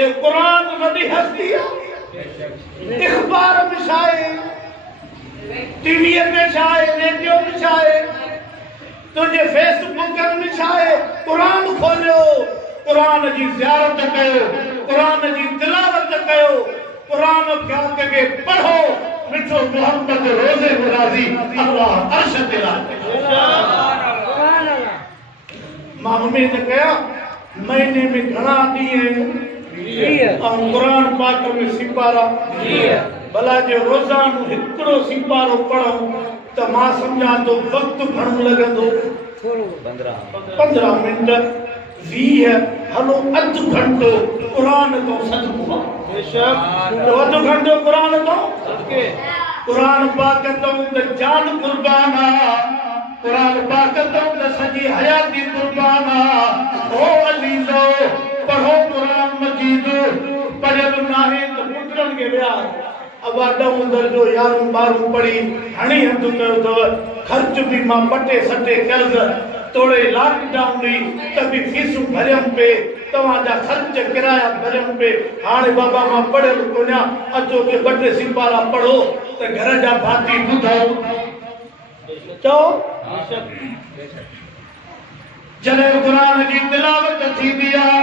ए क़ुरान वॾी हस्ती आहे इख़बार में छा आहे टीवी ते छा आहे रेडियो में छा आहे तुंहिंजे फेसबुक में छा आहे क़ुरान खोलियो क़ुरान जी ज़ियारत कयो क़ुरान जी तिलावत कयो क़ुरान खे पढ़ो मिठो मोहम्मद रोज़े मुरादी अल्लाह अर्श ते लाहे सुभान अल्लाह मां उम्मीद कया महीने में घणा ॾींहं और कुरान पाक में सिपारा भला जो रोजानो हिकिड़ो सिपारो पढ़ूं त मां सम्झां थो वक़्त घणो लॻंदो 15 मिंट 20 हलो अधु घंटो कुरान तो सदको बेशक तो अधु घंटो कुरान तो सदके कुरान पाक तो जान कुर्बान कुरान पाक तो सजी हयाती कुर्बान ओ अजीजो पढ़ो कुरान मजीद पढ़ियल नाहे तो पुत्रन के ब्याह अब 10 दर्जो 11 12 पढ़ी हणी हंधु कयो तो खर्च भी मां पटे सटे कर्ज तोड़े लॉकडाउन दी तभी फीसूं भरियम पे तवाजा खर्च किराया भरियम पे हाणे बाबा मां पढ़ियल कोन्या अचो के बटे सिपारा पढ़ो त घर जा भाती ॿुधाओ चओ जॾहिं क़ुरान जी तिलावत थींदी आहे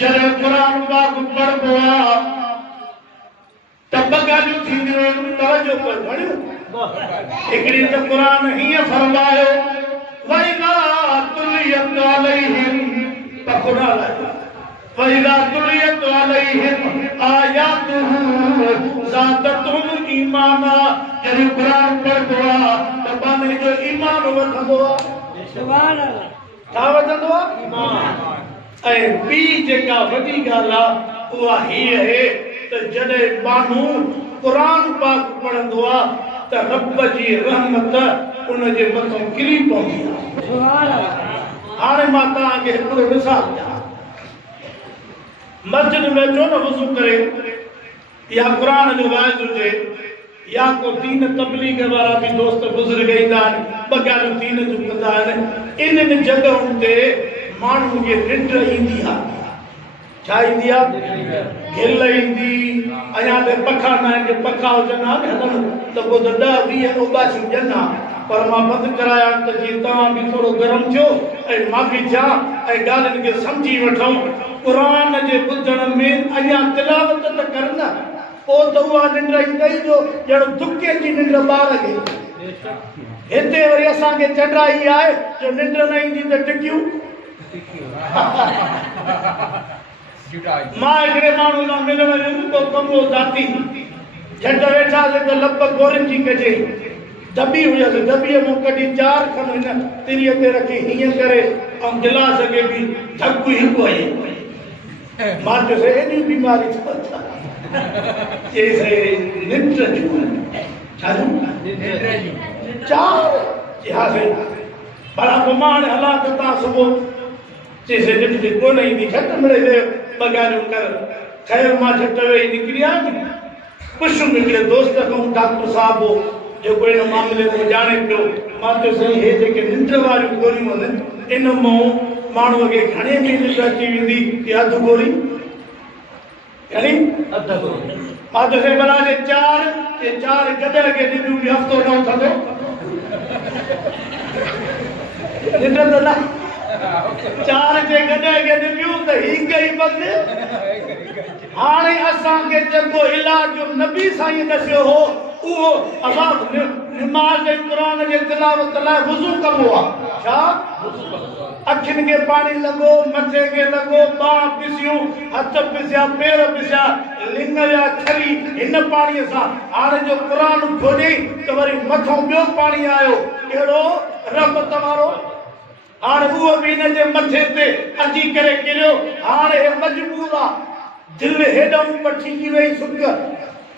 जॾहिं क़ुरान पाक पढ़बो आहे त ॿ ॻाल्हियूं थींदियूं आहिनि तवजो कर घणियूं हिकिड़ी त क़ुरान हीअं फरमायो वइज़ा तुलियत अलैहिम पखुड़ा वइज़ा तुलियत अलैहिम आयातुहु ज़ादतुहुम ईमाना जॾहिं क़ुरान पढ़बो आहे त पाणे जो ईमान वधंदो आहे सुभान अल्लाह छा वधंदो आहे ईमान ऐं ॿी जेका वॾी ॻाल्हि आहे उहा हीअ आहे त जॾहिं माण्हू क़ुरान पाक पढ़ंदो आहे त रब जी रहमत उन जे मथां किरी पवंदी आहे सुभान अल्लाह हाणे मां तव्हांखे हिकिड़ो मिसाल ॾियां मस्जिद में जो न वज़ू करे या कुरान जो वाइज़ हुजे या को दीन तबलीग वारा भी दोस्त बुजुर्ग ईंदा आहिनि बगाल दीन जो कंदा आहिनि इन जगहुनि ते माण्हुनि खे निंड ईंदी आहे छा ईंदी आहे गिल ईंदी अञा त पखा न आहिनि पखा हुजनि हा हलनि त पोइ त 10-20 उबासियूं ॾियनि हा पर मां बंदि कराया त जीअं तव्हां बि थोरो गरम थियो ऐं मां बि थिया ऐं ॻाल्हियुनि खे सम्झी वठूं क़ुरान जे ॿुधण में अञा तिलावत त कर न पोइ त उहा निंड ईंदई जो ॼण दुके जी निंड ॿार खे हिते वरी असांखे चंडाई आहे जो निंड न ईंदी त टिकियूं मां हिकिड़े माण्हू सां मिलण वियुमि को कमरो ज़ाती झटि वेठासीं त लप गोरियुनि जी कजे दॿी हुयसि दॿीअ मूं कढी 4 खन हिन तिरीअ ते रखी हीअं करे ऐं गिलास खे बि धकु हिकु हई मां चयोसि एॾी बीमारी चयईसि निंड जूं छा जूं 4 चयासीं भला पोइ मां हाणे हलां त तव्हां सुबुह चयईसि निंड कोन ईंदी झटि मिड़े ते ॿ ॻाल्हियूं कर ख़ैर मां झटि वेही निकिरी आयुमि पुछियुमि हिकिड़े दोस्त खां डॉक्टर साहिबु जेको हिन मामले में ॼाणे पियो मां चयो साईं हे जेके निंड वारियूं गोरियूं आहिनि इन मां माण्हूअ खे घणे में निंड अची वेंदी कि अधु गोरी यानी अधु गोरी मां चयोसि भला जे 4 गॾियल खे निंडियूं बि हफ़्तो न थधो निंड त न 4 जे गॾियल खे निंडियूं त हिक ई बंदि हाणे असांखे जेको इलाज नबी साईं ॾसियो हो उहो असां नमाज़ क़ुरान जे तिलावत लाइ वज़ू कबो आहे छा अखियुनि खे पाणी लॻो मथे खे लॻो बाह पिसियूं हथ पिसिया पेर पिसिया लिंग या खरी हिन पाणीअ सां हाणे जो क़ुरान खोली त वरी मथां ॿियो पाणी आयो कहिड़ो रहमत वारो हाणे उहो बि हिन जे मथे ते अची करे किरियो हाणे हे मजबूर आहे दिलि हेॾो वठी वई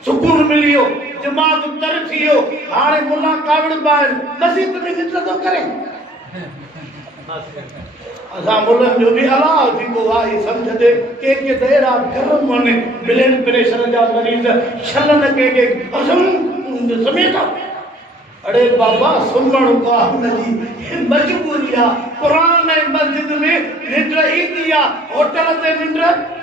सुकून मिली वियो दिमाग़ तर थी वियो हाणे मुला कावड़ ॿाहिरि मस्जिद में निंड थो करे असां मुलनि जो बि अलाह थींदो आहे सम्झ ते के त अहिड़ा गरम आहिनि ब्लड प्रेशर जा मरीज़ छलनि कंहिंखे समेटा अरे बाबा सुम्हणु का हुनजी मजबूरी आहे क़ुरान ऐं मस्जिद में निंड ईंदी आहे होटल ते निंड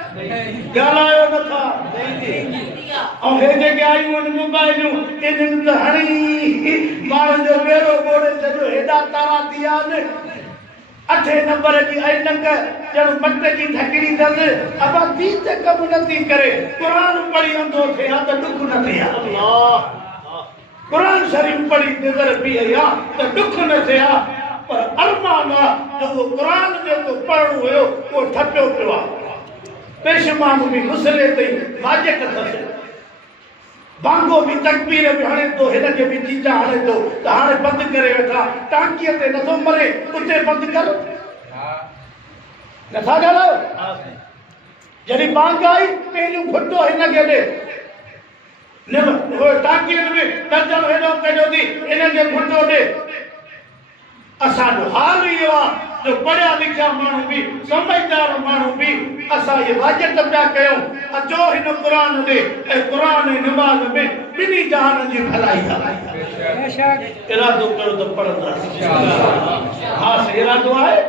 ॻाल्हायो नथा ऐं हे जेके आयूं आहिनि मोबाइलियूं इन्हनि त हणी माण्हुनि जो बेड़ो ॿोड़े छॾियो हेॾा तारा थी विया आहिनि 8 नंबर जी ऐनक ॼण मट जी ढकड़ी अथसि अबा थी त कमु नथी करे क़ुरान पढ़ी अंधो थिए हा त ॾुख न थिए हा क़ुरान शरीफ़ पढ़ी नज़र बि आई आहे त ॾुख न थिए हा पर अरमान आहे जो उहो क़ुरान जेको पढ़णो हुयो उहो ठपियो पियो आहे पेशमान भी गुस्से ते वाजक अथसि बांगो भी तकबीर भी हणे तो हिन के भी चीजा हणे तो त हाणे बंदि करे वेठा टांकीअ ते नथो मरे उते बंदि कर नथा ॻाल्हायो जॾहिं बांग आई पहिरियों घुटो हिन खे ॾे न टांकीअ में दर्जन हेॾो कढियो थी हिन खे घुटो ॾे असांजो हाल इहो आहे जो पढ़िया लिखिया माण्हू बि समझदार माण्हू बि असां इहे वाजिब पिया कयूं अचो हिन क़ुरान ॾे ऐं क़ुरान ऐं नमाज़ में ॿिन्ही जहान जी भलाई आहे इरादो कयो त पढ़ंदासीं हा इरादो आहे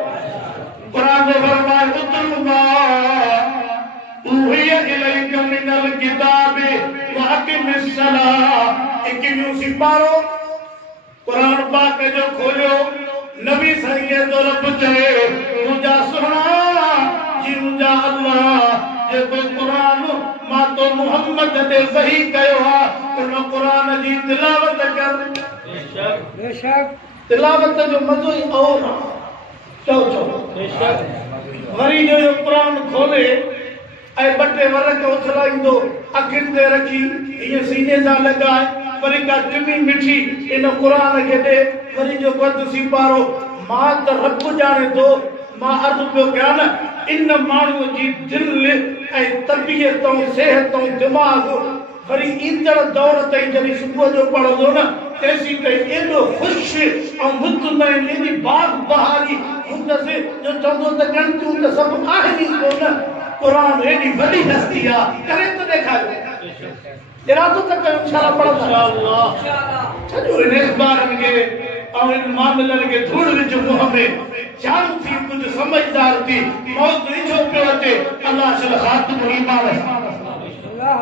क़ुरान में फरमाए उतलुमा उहिय इलैक मिनल किताब व अक़िमिस सलाह 21 सिपारो क़ुरान पाक जो खोलियो नबी साईं खे तो रब चए मुंहिंजा सुहिणा जी मुंहिंजा अल्लाह जेको क़ुरान मां तो मुहम्मद ते वही कयो आहे उन क़ुरान जी तिलावत कर बेशक तिलावत जो मज़ो ई और चओ बेशक वरी जो क़ुरान खोले ऐं 2 वरक उथलाईंदो अखियुनि ते रखी हीअं सीने सां लॻाए वरी का टिमी मिठी इन क़ुरान खे ॾे वरी जो बद सिपारो मां त रब ॼाणे थो मां अर्ज़ु पियो कयां न इन माण्हूअ जी दिलि ऐं तबियत ऐं सिहत ऐं दिमाग़ वरी ईंदड़ दौर ताईं जॾहिं सुबुह जो पढ़ंदो न तेसीं ताईं एॾो ख़ुशि ऐं मुतमइन एॾी बाग बहारी हूंदसि जो चवंदो त ॻणतियूं त सभु आहिनि ई कोन कुरान एडी वडी हस्ती आ करे तो देखा इरादो तक इंशाल्लाह पढ़ो इंशाल्लाह छो इन इखबारन के और इन मामलन के धूड़ विच मुंह में जान थी कुछ समझदार थी मौत नहीं छो पे अचे अल्लाह सल खातम ईमान अल्लाह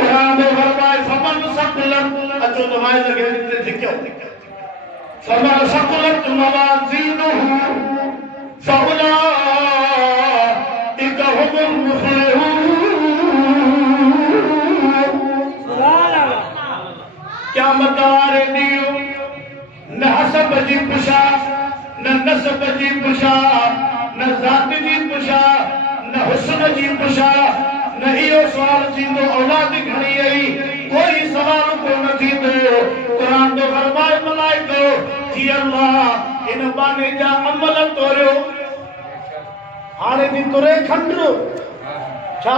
कुरान में फरमाए फमन सकुलन अचो दवाई लगे ते थिक्यो फरमाए सकुलन मवाजीनुहु फउला इकहुमुल मुफलिहून क्या मतारे दियो न हसब जी पुशा न नसब जी पुशा न जात जी पुशा न हुस्न जी पुशा न इहो सवाल थींदो औलाद घणी आई कोई सवाल कोन थींदो कुरान तो फरमाए मलाइको थी अल्लाह इन बाने जा अमल तोरियो हाणे दी तुरे खंड छा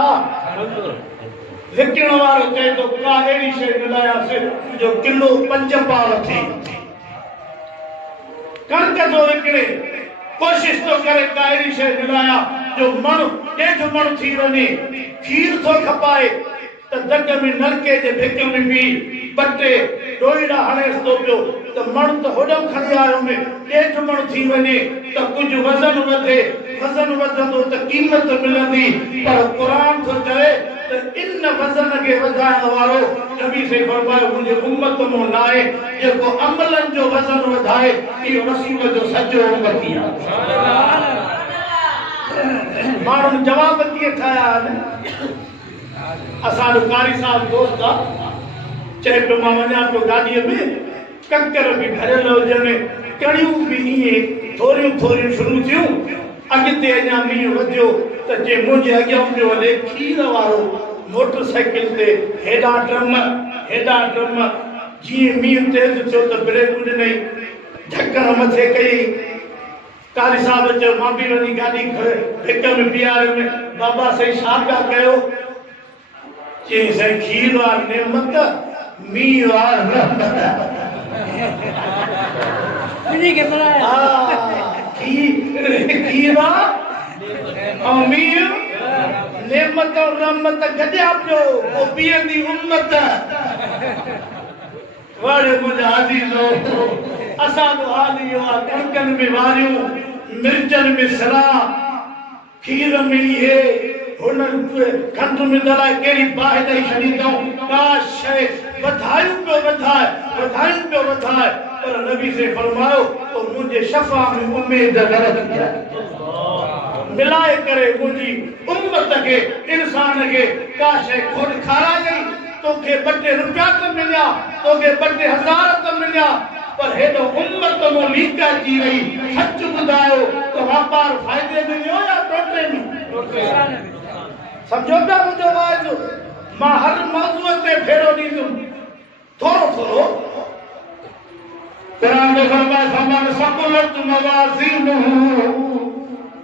विकिण वारो चए तो का अहिड़ी शइ मिलायासीं जो किलो 5 पाव थी कणक थो विकिणे कोशिश तो करे का अहिड़ी शइ मिलाया जो मण ॾेढ मण थी वञे खीर थो खपाए त दग में नलके जे भिक में बि बटे डोईड़ा हणेस थो पियो त मण त होॾो खणी आयो में ॾेढ मण थी वञे त कुझु वज़न वधे वज़न वधंदो त क़ीमत मिलंदी पर क़ुरान थो चवे त इन वज़न खे वधाइण वारो नबी से फरमायो मुंहिंजे उम्मत में नाहे जेको अमलन जो वज़न वधाए इहो रसूल जो सचो उम्मती आहे माण्हुनि जवाब कीअं ठाहिया आहिनि असांजो कारी साहब दोस्त आहे चए पियो मां वञा पियो गाॾीअ में ककर बि भरियल हुजनि कड़ियूं बि ईअं थोरियूं थोरियूं शुरू थियूं अॻिते अञा मींहुं वधियो त जे मुंहिंजे अॻियां पियो हले खीर वारो मोटरसाइकिल ते हेॾा ड्रम जीअं मींहुं तेज़ थियो त ब्रेक ॾिनई ढकण मथे कई कारी साहब चयो मां बि वञी गाॾी भिक में बीहारियमि बाबा साईं छा पिया कयो चई साईं खीर वार नेमत मींहुं वार रहमत खीर और मींहुं नेमत और रहमत गॾिया पियो पोइ पीअंदी उम्मत वड़े मुंहिंजा अज़ीज़ो असांजो हाल इहो आहे कणकनि में वारियूं मिर्चनि में सरा खीर में इहे हुन खंड में दलाए कहिड़ी बाहि ॾेई छॾींदऊं का शइ वधायूं पियो वधाए पर नबी से फरमायो तो मुंहिंजे शफ़ा में उमेद न रखी आहे मिलाए करे मुंहिंजी उम्मत खे इंसान खे का शइ खोड़ खाराई तोखे 2 रुपया त मिलिया तोखे 2 हज़ार त मिलिया पर हेॾो उम्मत में लीक अची वई सच ॿुधायो त वापार फ़ाइदे में वियो या टोटे में समझो पिया मुंहिंजो वाइदो मां हर मौज़ूअ ते फेरो ॾींदुमि थोरो थोरो कुरान में फरमाए फमन सकुलत मवाज़ीनुहु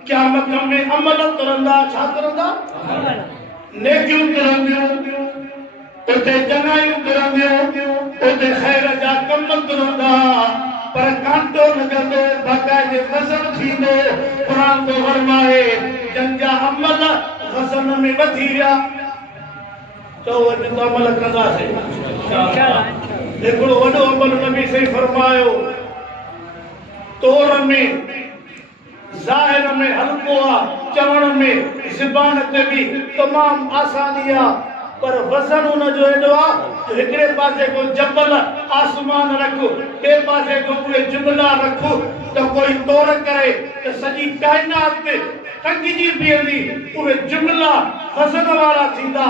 क़यामत में अमल तुरंदा छा तुरंदा नेकियूं तुरंदियूं उते जनायूं तुरंदियूं उते खैर जा कम तुरंदा पर कांटो लॻंदो बाक़ाइदे वज़न थींदो कुरान तो फरमाए जंहिंजा अमल वज़न में वधी विया तो वॾो अमल कंदासीं हिकिड़ो वॾो अमल नबी से फरमायो तौर में ज़ाहिर में हल्को आहे चवण में ज़बान ते भी तमाम आसानी आहे पर वज़न उन जो एॾो आहे जो हिकिड़े पासे को जबल आसमान रख ॿिए पासे को उहे जुमला रख त कोई तौर करे त सॼी काइनात ते टंगिजी बीहंदी उहे जुमला वज़न वारा थींदा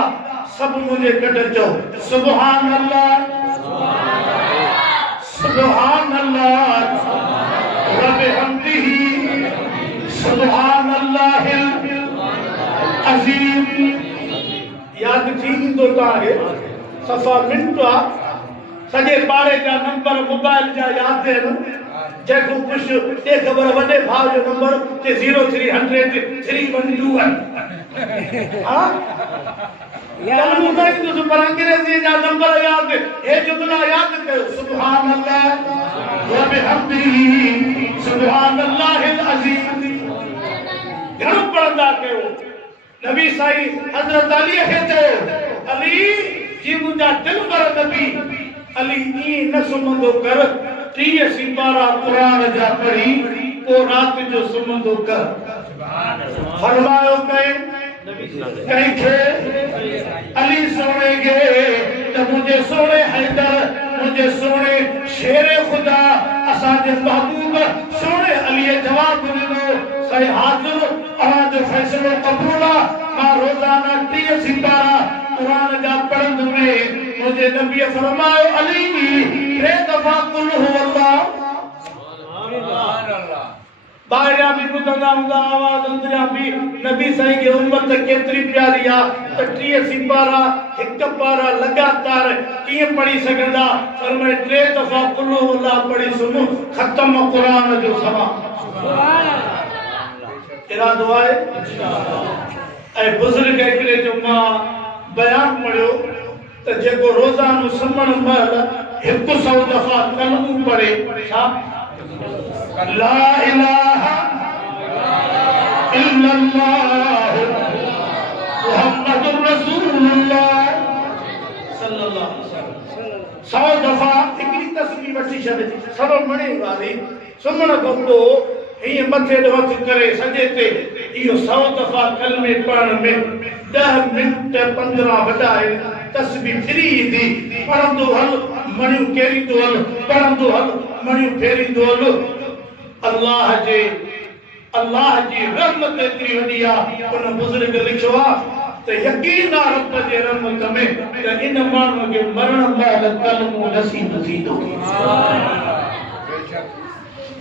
सभु मुंहिंजे गॾु चओ सुभान अल्लाह सुभान अल्लाह रब हम्दिही सुभान अल्लाहिल अज़ीम याद थी तो ताके सफा मिनट सजे पाड़े जा नंबर मोबाइल जा याद है जेको कुछ ते खबर वडे भाव जो नंबर ते 0300 312 हां यार मुंडा तो पर अंग्रेजी जा नंबर याद है जुमला याद करो सुभान अल्लाह व बिहम्दिही सुभान अल्लाहिल अज़ीम घणो पढ़ंदा कयो नबी साईं हज़रत अली खे चयो अली जी मुंहिंजा दिल पर नबी अली ई न सुम्हंदो कर 30 सिपारा कुरान जा पढ़ी को रात जो सुम्हंदो कर फरमायो कहीं खे अली सोने के तो मुझे सोने हैदर मुझे सोने शेरे खुदा असाजे महबूब सोने अली जवाब दिनो सही हाजिर आज फैसलो कबूल मां रोजाना 30 सिपारा कुरान जा पढ़ंद में मुझे नबी फरमायो अली टे दफा कुल हुवल्लाह सुभान अल्लाह बाहरिया भी ॿुधंदा हूंदा आवाज़ अंदरिया भी नबी साईं की उम्मत केतरी प्यारी आ त 30 सिपारा हिक पारा लगातार कीअं पढ़ी सघंदा फरमाए 3 दफा कुल हुवल्लाह पढ़ी सुनो खत्म कुरान जो समा सुभान अल्लाह केड़ा दुआ है इंशाअल्लाह ऐ बुजुर्ग एकले जो मां बयान पढ़ियो त जेको रोजानो सुम्हण महिल 100 दफा कलमू पढ़े छा ला इलाहा इल्लल्लाह मुहम्मदुर रसूलुल्लाह सल्लल्लाहु अलैहि वसल्लम 100 दफा हिकड़ी तस्बीह वठी छॾे सब मणे वारी सुम्हण खां पोइ ये मथे हथ करे सजे ते इहो 100 दफा कलमे पढ़ण में 10 मिनट 15 वडाए तस्बीह फिरी दी पढ़ंदो हल मणियूं केरी दो हल पढ़ंदो हल मणियूं फेरी दो हल अल्लाह जी रहमत एतरी वडी आ उन बुजुर्ग लिखियो आ त यकीन आ रब जे रहमत में त इन माण्हू खे मरण महिल कलमो नसीब थींदो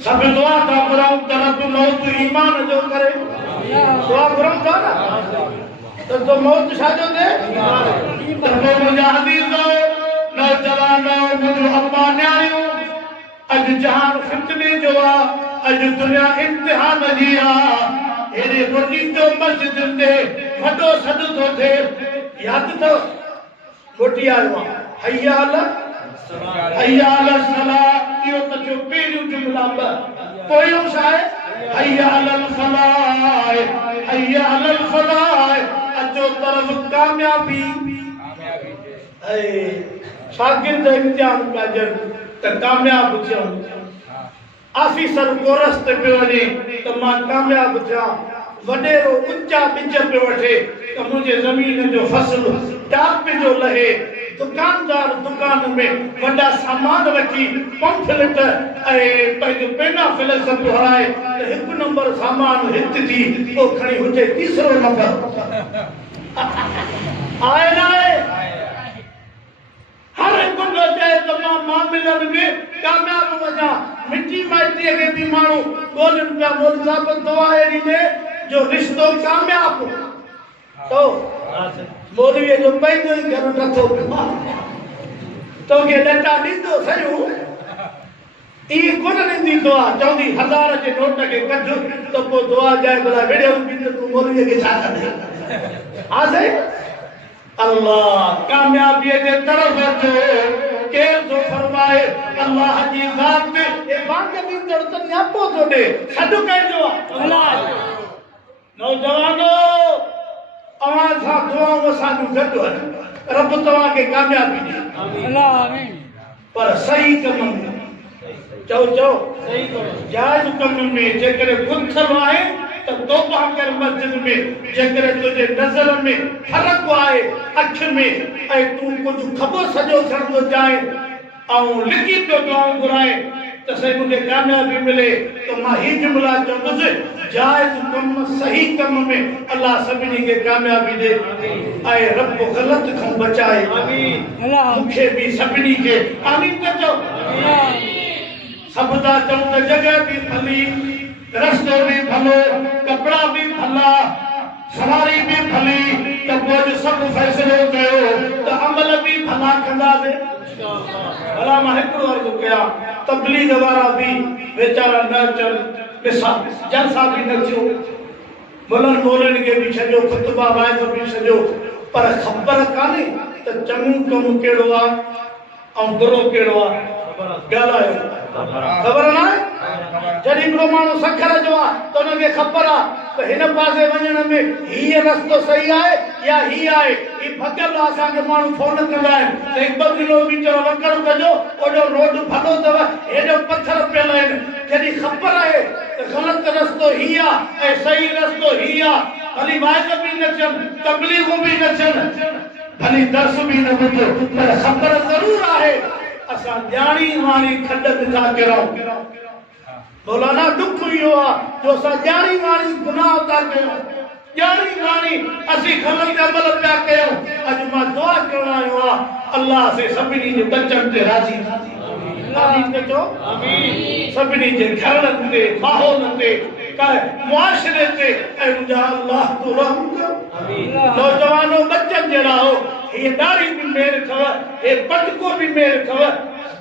सब दुआ था कराऊं त रब मौत ईमान जो करे दुआ कराऊं था ना तो मौत छाजो दे तो मुंहिंजा हदीस नौजवान मुंहिंजो अम्मा न्याणियूं अॼु जहान फितने जो आ अॼु दुनिया इम्तिहान जी आ हेॾे बगीचो मस्जिद में वॾो सॾु थो थिए यादि अथव मोटी आयो आहे हय्या अलल सलाह इहो त जो पहिरियों जुमला पोयों छा आहे हय्या अलल फलाह अचो तरफ़ कामयाबी ऐं शागिर्द इम्तिहान पिया ॾियनि त कामयाब थियनि ऑफिसर कोरस ते पियो वञे त मां कामयाब थिया वडेरो ऊंचा बिज पियो वठे त मुंहिंजे ज़मीन जो फसल टाप जो लहे दुकानदार दुकान में वॾा सामान रखी पंफलेट ऐं पंहिंजो पेना फिलस पियो हणाए त 1 नंबर सामान हित थी पोइ खणी हुजे 3 नंबर आए ना हर हिकु जो चए त मां मामलनि में कामयाब वञा मिठी माइटीअ खे बि माण्हू ॻोल्हनि पिया मौलवी साहिब दुआ अहिड़ी ॾे जो रिश्तो कामयाब तो मौलवीअ जो पंहिंजो ई घर नथो पियो तोखे ॾटा ॾींदो सयूं ई कोन ॾींदी दुआ चवंदी 1000 जे नोट खे कढ त पोइ दुआ जाए भला विड़ियो बि त तूं मौलवीअ खे छा कंदे हा साईं अल्लाह कामयाबी के तरफ जो के जो फरमाए अल्लाह जी जात में ए बांग दी दर्द न्यापो तो दे सद कह जो अल्लाह नौजवानो आवाज सा दुआ साडू गडो रब तवा के कामयाबी दे अल्लाह आमीन पर सही कम में चो सही करो जायज कम में जेकर गुंथल आए तो तौबा कर मस्जिद में जेकर तुझे नजर में फर्क आए अख में ऐ तू कुछ खबो सजो छड़ो जाए और लिखी तो दुआऊं घुराए तो सही मुझे कामयाबी मिले तो मां ही जुमला चवंदुसि जायज कम सही कम में अल्लाह सभिनी के कामयाबी दे ऐं रब गलत खां बचाए आमीन मूंखे भी सभिनी के आमीन कजो सब दा चऊं त जगह भी भली रस्तो भी भलो कपड़ा भी भला सवारी भी भली तो पोइ सब फैसलो कयो तो अमल भी भला कंदासीं भला मां हिकिड़ो अर्ज़ु कया तबलीग वारा भी बेचारा न अचनि ॾिसा जलसा भी न थियो मुलनि मोलनि खे बि छॾियो ख़ुतबा वाइज़ भी छॾियो पर ख़बर कान्हे त चङो कमु कहिड़ो आहे ऐं बुरो कहिड़ो आहे ॻाल्हायो ख़बर न आहे जॾहिं हिकिड़ो माण्हू सखर जो आहे त हुनखे ख़बर आहे त हिन पासे वञण में हीअ रस्तो सही आहे या हीअ आहे। ही भॻल असांखे माण्हू फोन कंदा आहिनि त 2 किलोमीटर वकड़ कजो, ओॾो रोड भलो अथव, हेॾो पथर पियल आहिनि। जॾहिं ख़बर आहे त ग़लति रस्तो हीअ आहे ऐं सही रस्तो हीअ आहे, भली वाइज़ बि न थियनि, तबलीगूं बि न थियनि, भली दर्स बि न ॿुधो, पर ख़बर ज़रूर आहे असां ॼाणी वाणी खॾ था किरूं। मौलाना दुख इहो आहे जो असां ॼाणी वाणी गुनाह था कयूं, ॼाणी वाणी असीं ग़लति अमल पिया कयूं। अॼु मां दुआ करण आयो आहियां अल्लाह से सभिनी जे बचनि ते राज़ी आमीन चओ आमीन। सभिनी जे घरनि ते, माहौल ते, मुआशरे ते ऐं मुंहिंजा अल्लाह तूं रहम कर। नौजवानो बचनि जहिड़ा हो, ये दाढ़ी भी मेरे अथव, ये पटको भी मेरे अथव।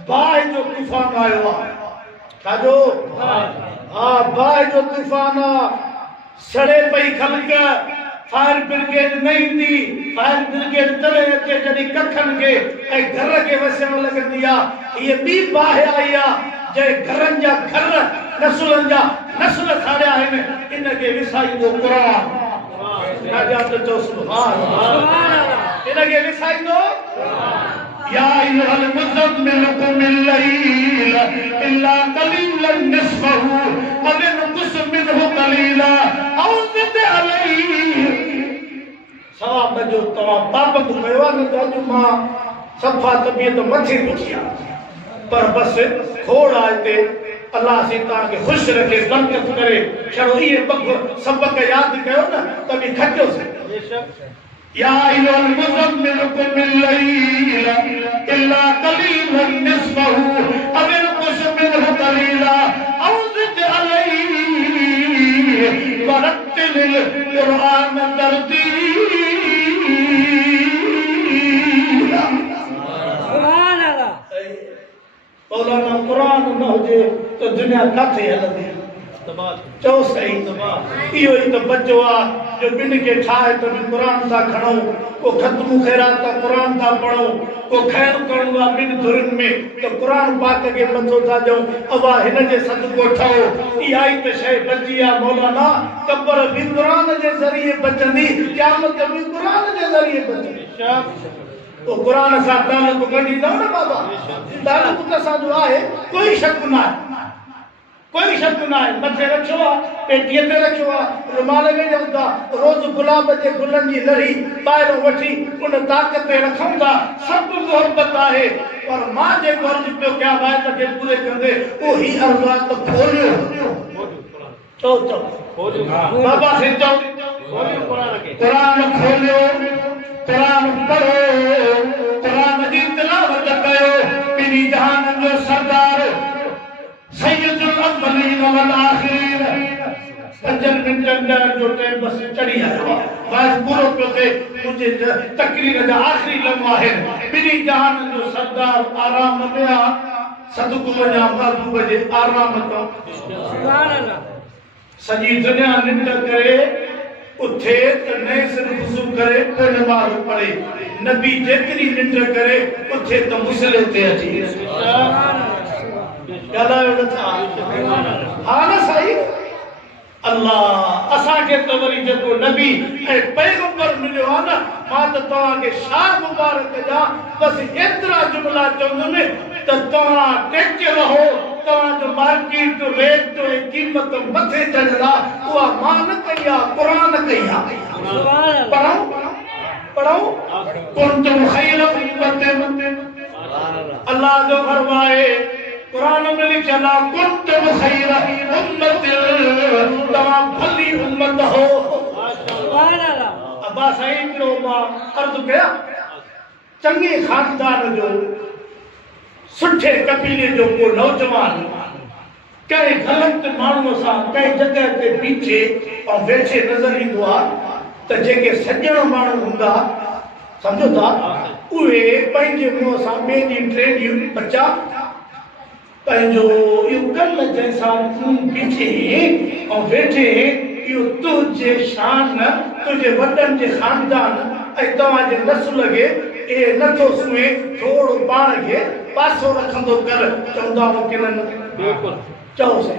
बाहि जो तूफ़ान आयो आहे, छाजो हा बाहि जो तूफ़ान आहे, सड़े पई ख़ल्क़। फायर ब्रिगेड न ईंदी, फायर ब्रिगेड तॾहिं अचे जॾहिं कखनि खे ऐं घर खे वसण लॻंदी आहे। हीअ ॿी बाहि आई आहे जंहिं घरनि जा घर नसुलनि जा नसुल साड़िया आहिनि, इनखे विसाईंदो क़ुर। इनखे विसाईंदो या अय्युहल मुज़म्मिल क़ुमिल लैल इल्ला क़लीलन निस्फ़हु अव इंक़ुस मिन्हु क़लीला औ ज़िद अलैहि। सवाब जो तव्हां पाबंद कयो आहे न त अॼु मां सफ़ा तबियत मथे पहुची आहे, पर बसि खोड़ आहे हिते। अल्लाह से तव्हांखे ख़ुशि रखे, बरकत करे। छड़ो इहे सबक यादि कयो न त बि खटियोसीं। या अय्युहल मुज़म्मिल क़ुमिल लैल इल्ला क़लीलन निस्फ़हु अव इंक़ुस मिन्हु क़लीला औ ज़िद अलैहि वरत्तिलिल क़ुरआन तर्तीला। सुभान अल्लाह। मौलाना क़ुरान न हुजे तो दुनिया काथे हलंदी? चओ सही। इहो ई त बचो आहे जो ॿिनि खे ठाहे त बि क़ुरान था खणूं, को ख़त्मु ख़ैरात था क़ुरान था पढ़ूं, को ख़ैर करणो आहे ॿिनि धुरियुनि में त क़ुरान पाक खे मथो था ॾियूं। अवा हिन जे सदको ठहो, इहा ई त शइ बची आहे। मौलाना क़बर बि क़ुरान जे ज़रिए बचंदी, क़यामत बि क़ुरान जे ज़रिए बचंदी। तो क़ुरान सां तालुक़ कढींदव न बाबा? तालुक़ त असांजो आहे, कोई शक न आहे, कोई शक न आहे। मथे रखियो आहे, पेटीअ ते रखियो आहे, रुमाल में ॾियूं था, रोज़ गुलाब जे गुलनि जी लड़ी ॿाहिरों वठी उन ताक़त ते रखूं था। सभु मोहबत आहे, पर मां जेको अर्ज़ु पियो कयां वाइद खे पूरे कंदे उहो ई अर्ज़ु आहे त खोलियो। चओ बाबा से चओ क़ुरान खोलियो, क़ुरान पढ़ो, क़ुरान जी तिलावत कयो। ॿिनी जहाननि जो सरदार सैयदुल अव्वलीन वल आखिरीन 5 मिंटनि जो टाइम बस चढ़ी आयो आहे। बस पूरो पियो थिए, मुंहिंजे तकरीर जा आख़िरी लम्हा आहिनि। ॿिनी जहाननि जो सरदार आराम में आहे, सदको वञा महबूब जे आराम तां। सुभान अल्लाह। सॼी दुनिया निंड करे उथे त नए सिर वुज़ू करे पोइ नमाज़ पढ़े। नबी जेतिरी निंड करे उथे त मुसले ते अची। हाँ ना साईं? अल्लाह असांखे त वरी जेको नबी ऐं पैगंबर मिलियो आहे न, मां त तव्हांखे शाह मुबारक ॾियां। बसि एतिरा जुमिला चवंदुमि त तव्हां टेके रहो। तव्हांजो मार्केट रेट ऐं क़ीमत मथे चढ़ियल आहे, उहा मां न कई आहे, क़ुरान कई आहे। पढ़ूं पढ़ूं कुंतुम खैर उम्मतिन। अल्लाह जो फरमाए कुरान में लिखियल आहे कुंतुम खैर उम्मतिन, तव्हां भली उम्मत हो। सुभान अल्लाह। अब्बा साईं जो मां अर्ज़ु कयां, चङे ख़ानदान जो सुठे कबीले जो को नौजवान कंहिं ग़लति माण्हूअ सां कंहिं जॻह ते बीठे ऐं वेठे नज़र ईंदो आहे त जेके सॼण माण्हू हूंदा, सम्झो था, उहे पंहिंजे मुंहं सां ॿिए ॾींहुं टे ॾींहं बचा पंहिंजो इहो कल जंहिंसां तूं बीठे ऐं वेठे, इहो तुंहिंजे शान, तुंहिंजे वॾनि जे ख़ानदान ऐं तव्हांजे नस्ल खे ए नथो सुहे। थोरो पाण खे पासो रखंदो कर, चवंदा वकीलनि। बिल्कुलु चओ से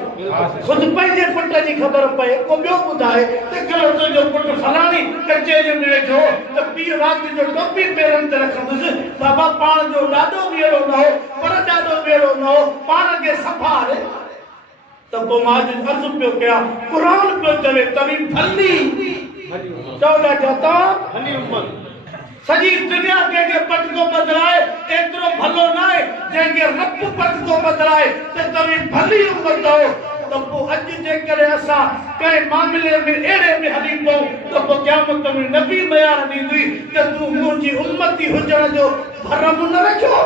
खुद पंहिंजे पुट जी ख़बर पए को ॿियो ॿुधाए त कल्ह तुंहिंजो पुटु फलाणी कचे जे में वेठो त पीउ राति जो टोपी पेरनि ते रखंदुसि बाबा पाण जो ॾाढो ॿेड़ो न हो पर ॾाढो ॿेड़ो न हो पाण खे संभाले त पोइ मां अॼु अर्ज़ु पियो कयां क़ुरान पियो चवे तवी भली चओ ॾाढा तव्हां भली उम्मत सॼी दुनिया कंहिंखे पटको बदिलाए एतिरो भलो न आहे जंहिंखे रब पटको बदिलाए त तव्हीं भली उम्मत हो त पोइ अॼु जेकॾहिं असां कंहिं मामले में अहिड़े में हली पऊं त पोइ क़यामत में नबी बयान ॾींदी त तूं मुंहिंजी उम्मती हुजण जो भरम न रखियो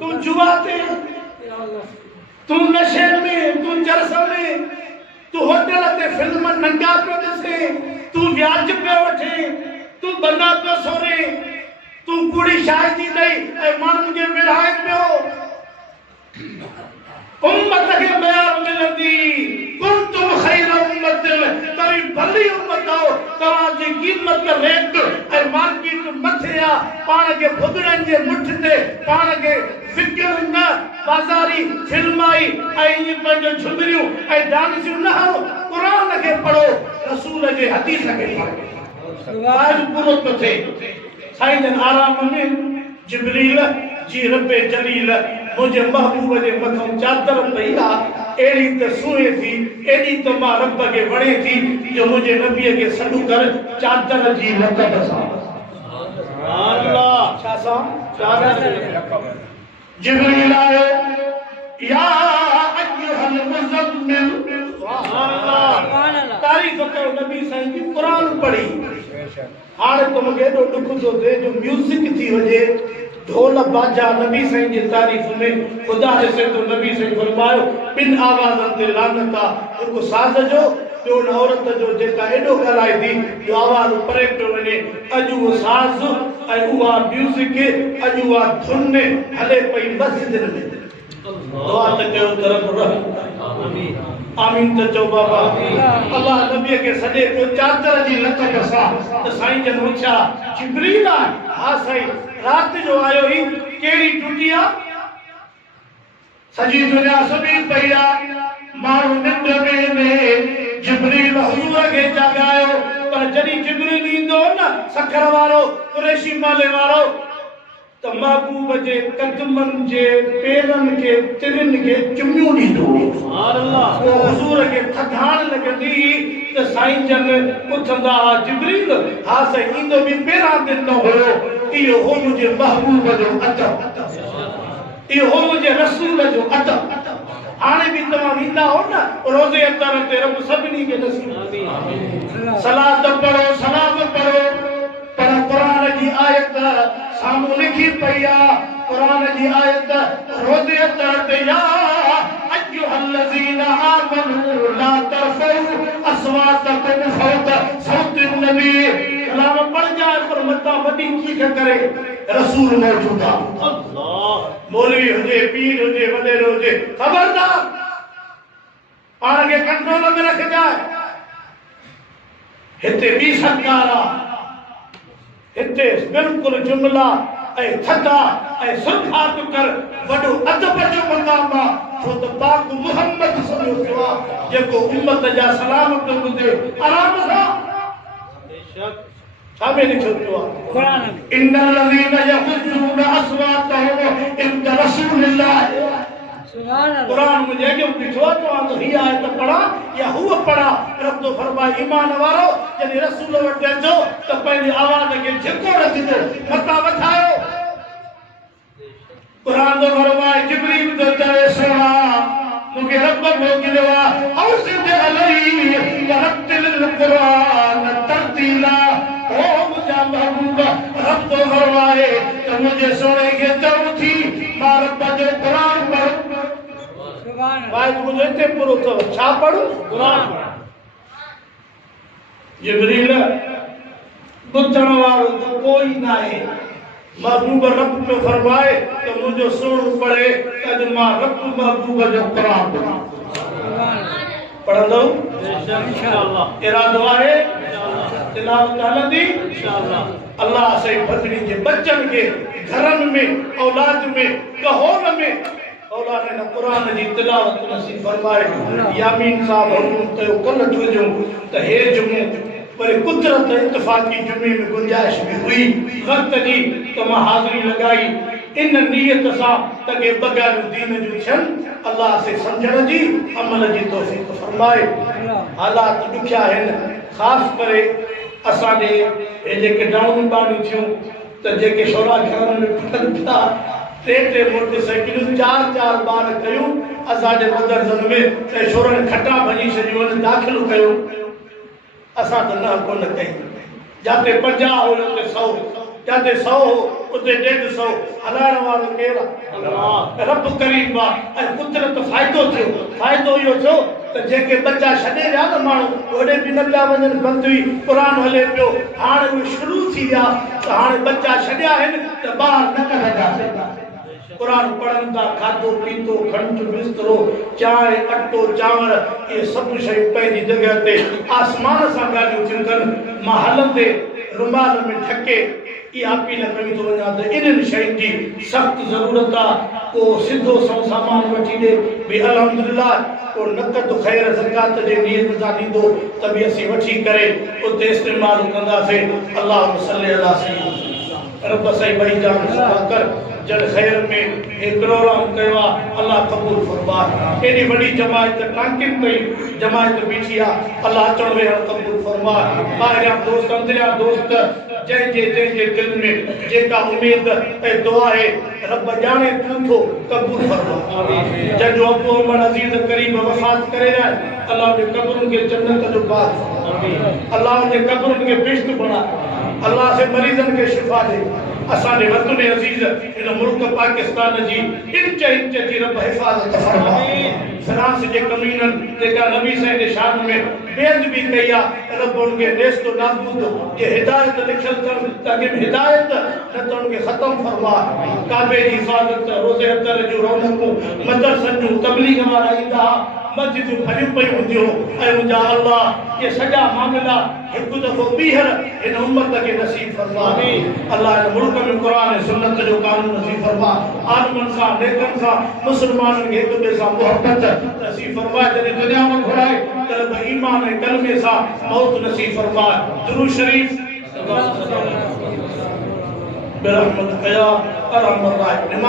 तूं जुआ ते तूं नशे में तूं चरस में तूं होटल ते फिल्म नंगा पियो ॾिसे तूं व्याज पियो वठे तू बन्ना पियो सोरे तू कुड़ी शादी ॾेई ऐं माण्हुनि खे विढ़ाए पियो उम्मत खे बयान मिलंदी कुंतुम खैर उम्मतिन तव्हीं भली उम्मत आहियो तव्हांजी क़ीमत रेट ऐं मार्केट मथे आहे पाण खे भुॻड़नि जे मुठ ते पाण खे फ़िक्र न बाज़ारी फिल्माई ऐं इएं पंहिंजो झुमरियूं ऐं डांसियूं न हणो क़ुरान खे पढ़ो रसूल जे हदीस खे पढ़ो आज पूरो तो थे साईं जन आराम में जिब्रील जी रब्बे जलील मुझे महबूब जे मथों चादर पई आ एड़ी त सुए थी एड़ी त मां रब के वणे थी जो मुझे नबी के सडू कर चादर जी लकब सा सुभान अल्लाह छा सा चादर जिब्रील आयो या अय्युहल मुज़म्मिल सुभान अल्लाह तारीफ करो नबी साईं की कुरान पढ़ी हाणे तो मूंखे एॾो ॾुख थो थिए जो म्यूज़िक थी वञे ढोल बाजा नबी साईं जी तारीफ़ में ख़ुदा ॾिसे तो नबी साईं फरमायो ॿिनि आवाज़नि ते लानत आहे हिकु साज़ जो ॿियो हुन औरत जो जेका एॾो ॻाल्हाए थी जो आवाज़ परे पियो वञे अॼु उहो साज़ ऐं उहा म्यूज़िक अॼु उहा धुन हले पई मस्जिद में दुआ त कयो त रब आमीन आमीन त चओ बाबा अल्लाह नबी के सॼे पियो चादर जी लकब सां त साईं जन पुछा जिब्रील आहे हा साईं राति जो आयो ही कहिड़ी टुटी आहे सॼी दुनिया सुम्ही पई आहे माण्हू निंड में जिब्रील हुज़ूर खे जाॻायो पर जॾहिं जिब्रील ईंदो न सखर वारो कुरैशी माले वारो त महबूब जे कदमनि जे पेरनि खे तिरनि खे चुमियूं ॾींदो सुभान अल्लाह हुज़ूर खे थधाण लॻंदी त साईं जन पुछंदा हा जिब्रील हा साईं ईंदो बि पेरां दिन न हुयो इहो हो मुंहिंजे महबूब जो अदब इहो हो मुंहिंजे रसूल जो अदब हाणे बि तव्हां वेंदा हो न रोज़े अतर ते रब सभिनी खे नसीब आमीन सलात पढ़ो सलाम पढ़ो पर क़ुरान जी आयत साम्हूं लिखी पई आहे क़ुरान जी आयत रोज़े अतर ते या अय्युहल्लज़ीना आमनू ला तरफ़ऊ अस्वातकुम फ़ौक़ सौतिन नबी कलाम पढ़ जाए पर मता वॾी चीख करे रसूल मौजूद आहे अल्लाह मौलवी हुजे पीर हुजे वॾेरो हुजे खबरदार पाण खे कंट्रोल में रखजाए हिते ॿी सरकार आहे हिते बिल्कुलु जुमला ऐं थधा ऐं सुरखात कर वॾो अदब जो मक़ाम आहे छो त पाक मुहम्मद सल्लल्लाहु अलैहि वसल्लम जेको उम्मत जा सलाम पियो ॿुधे आराम सां बेशक छा में लिखियो पियो आहे क़ुरान में इन्नल लज़ीना यग़ुज़्ज़ूना अस्वातहुम इंद रसूलिल्लाह सुभान अल्लाह क़ुरान में जेको लिखियो आहे तो ही आयत पढ़ा या हुआ पढ़ा रब तो फरमाए ईमान वारो जॾहिं रसूल वटि अचो त पंहिंजी आवाज़ खे झिको रखिजो मथा वधायो क़ुरान तो फरमाए जिब्रील तो चवे सुना मूंखे रब मोकिलियो आहे औसिद अलैहि वरतिल क़ुरान तरतीला ओ मुंहिंजा महबूब रब तो फरमाए त मुंहिंजे सोणे खे चऊं थी मां रब जो क़ुरान पढ़ भाई मुझे इतने पूरो तो छा पढ़ो कुरान जिब्रील बुद्धण वारो तो कोई ना है महबूब रब पे फरमाए तो मुझे सोण पढ़े अज मां रब महबूब जो कुरान पढ़ंदो इंशाअल्लाह इरादो आहे तिलावत हलंदी इंशाअल्लाह अल्लाह से बदली के बच्चन के घरन में औलाद में कहोन में मौला ने कुरान जी तिलावत नसीब फरमाए। यामीन साहब हुकुम कयो कल जो त हे जुमे पर कुदरत इत्तफाकी जुमे में गुंजाइश भी हुई वक्त जी तो मां हाज़िरी लगाई इन नियत सा तके बगैर दीन जो छन अल्लाह से समझण जी अमल जी तौफीक फरमाए। हालात दुखिया हैं खास करे असांजे ए जेके डाउन बानी थियूं त जेके शोरा घरनि में फटनि था टे मोटरसाइकिलूं चार बार कयूं असांजे मदरसनि में त शोरनि खटा भॼी छॾियूं दाख़िलूं कयो असां त न कोन कई जाते 50 हो उते 100 जाते 100 हो उते 150 हलाइण वारो केरु आहे रब करीम आहे ऐं कुदरत फ़ाइदो इहो थियो त जेके बच्चा छॾे विया न माण्हू होॾे बि न पिया वञनि बंदि हुई क़ुरान हले पियो हाणे उहे शुरू थी विया त हाणे बच्चा छॾिया आहिनि त ॿाहिरि न कढंदासीं कुरान पढ़न था खाधो पीतो खंड बिस्तरो चाय अटो चांवर ये सब शयूं पंहिंजी जगह ते आसमान सां ॻाल्हियूं थियूं कनि मां हलंदे रुमाल में ठके इहा अपील कई थो वञा त इन्हनि शयुनि जी सख़्त ज़रूरत आहे को सिधो सो सामान वठी ॾे भई अल्हम्दुलिल्लाह को नक़द ख़ैर ज़कात जे नियत सां ॾींदो त बि असीं वठी करे उते इस्तेमालु कंदासीं। अल्लाह सल्ली अला सय्यिदना रब सही भाई जान सदा कर जल खैर में एक प्रोग्राम कयो अल्लाह कबूल फरमा। एडी बड़ी जमात टांकिन कई जमात बीठी अल्लाह अचण वेहण कबूल फरमा। ॿाहिरियां दोस्त अंदरियां दोस्त जंहिंजे दिल में जेका उम्मीद ऐं दुआ है रब जाने तू थो कबूल फरमा। जंहिंजो अबू उमर अजीज करीम वफ़ात करे अल्लाह जे कब्रुनि खे जन्नत जो बाग अल्लाह जे कब्रुनि खे बिश्त बणा अल्लाह से मरीज़न के शिफा दे। असांजे वतन अजीज इन मुल्क पाकिस्तान जी इंच जी रब हिफ़ाज़त फरमा। फ्रांस जे कमीनन जेका नबी साईं जे शान में बेअदबी कई आहे रब उनके नेस्तो नाबूद ये हिदायत लिखल अथनि ताकि हिदायत न त उनके ख़त्म फरमा। काबे जी हिफ़ाज़त रोज़े अतर जूं रौनकूं मदरसनि जूं तबलीग वारा ईंदा मस्जिदूं भरियूं पयूं हूंदियूं ऐं मुंहिंजा अल्लाह ये सॼा मामला हिकु दफ़ो ॿीहर हिन उम्मत खे नसीब फरमा। अल्लाह इन मुल्क में क़ुरान ऐं सुन्नत जो कानून नसीब फरमा। आलिमनि सां नेकनि सां मुस्लमाननि खे हिक ॿिए सां मोहबत नसीब फरमाए। जॾहिं दुनिया में घुराए त रब ईमान ऐं कलमे सां मौत नसीब फरमाए। दुरूद शरीफ़ बिरहमतिक या अरहमर राहिमीन।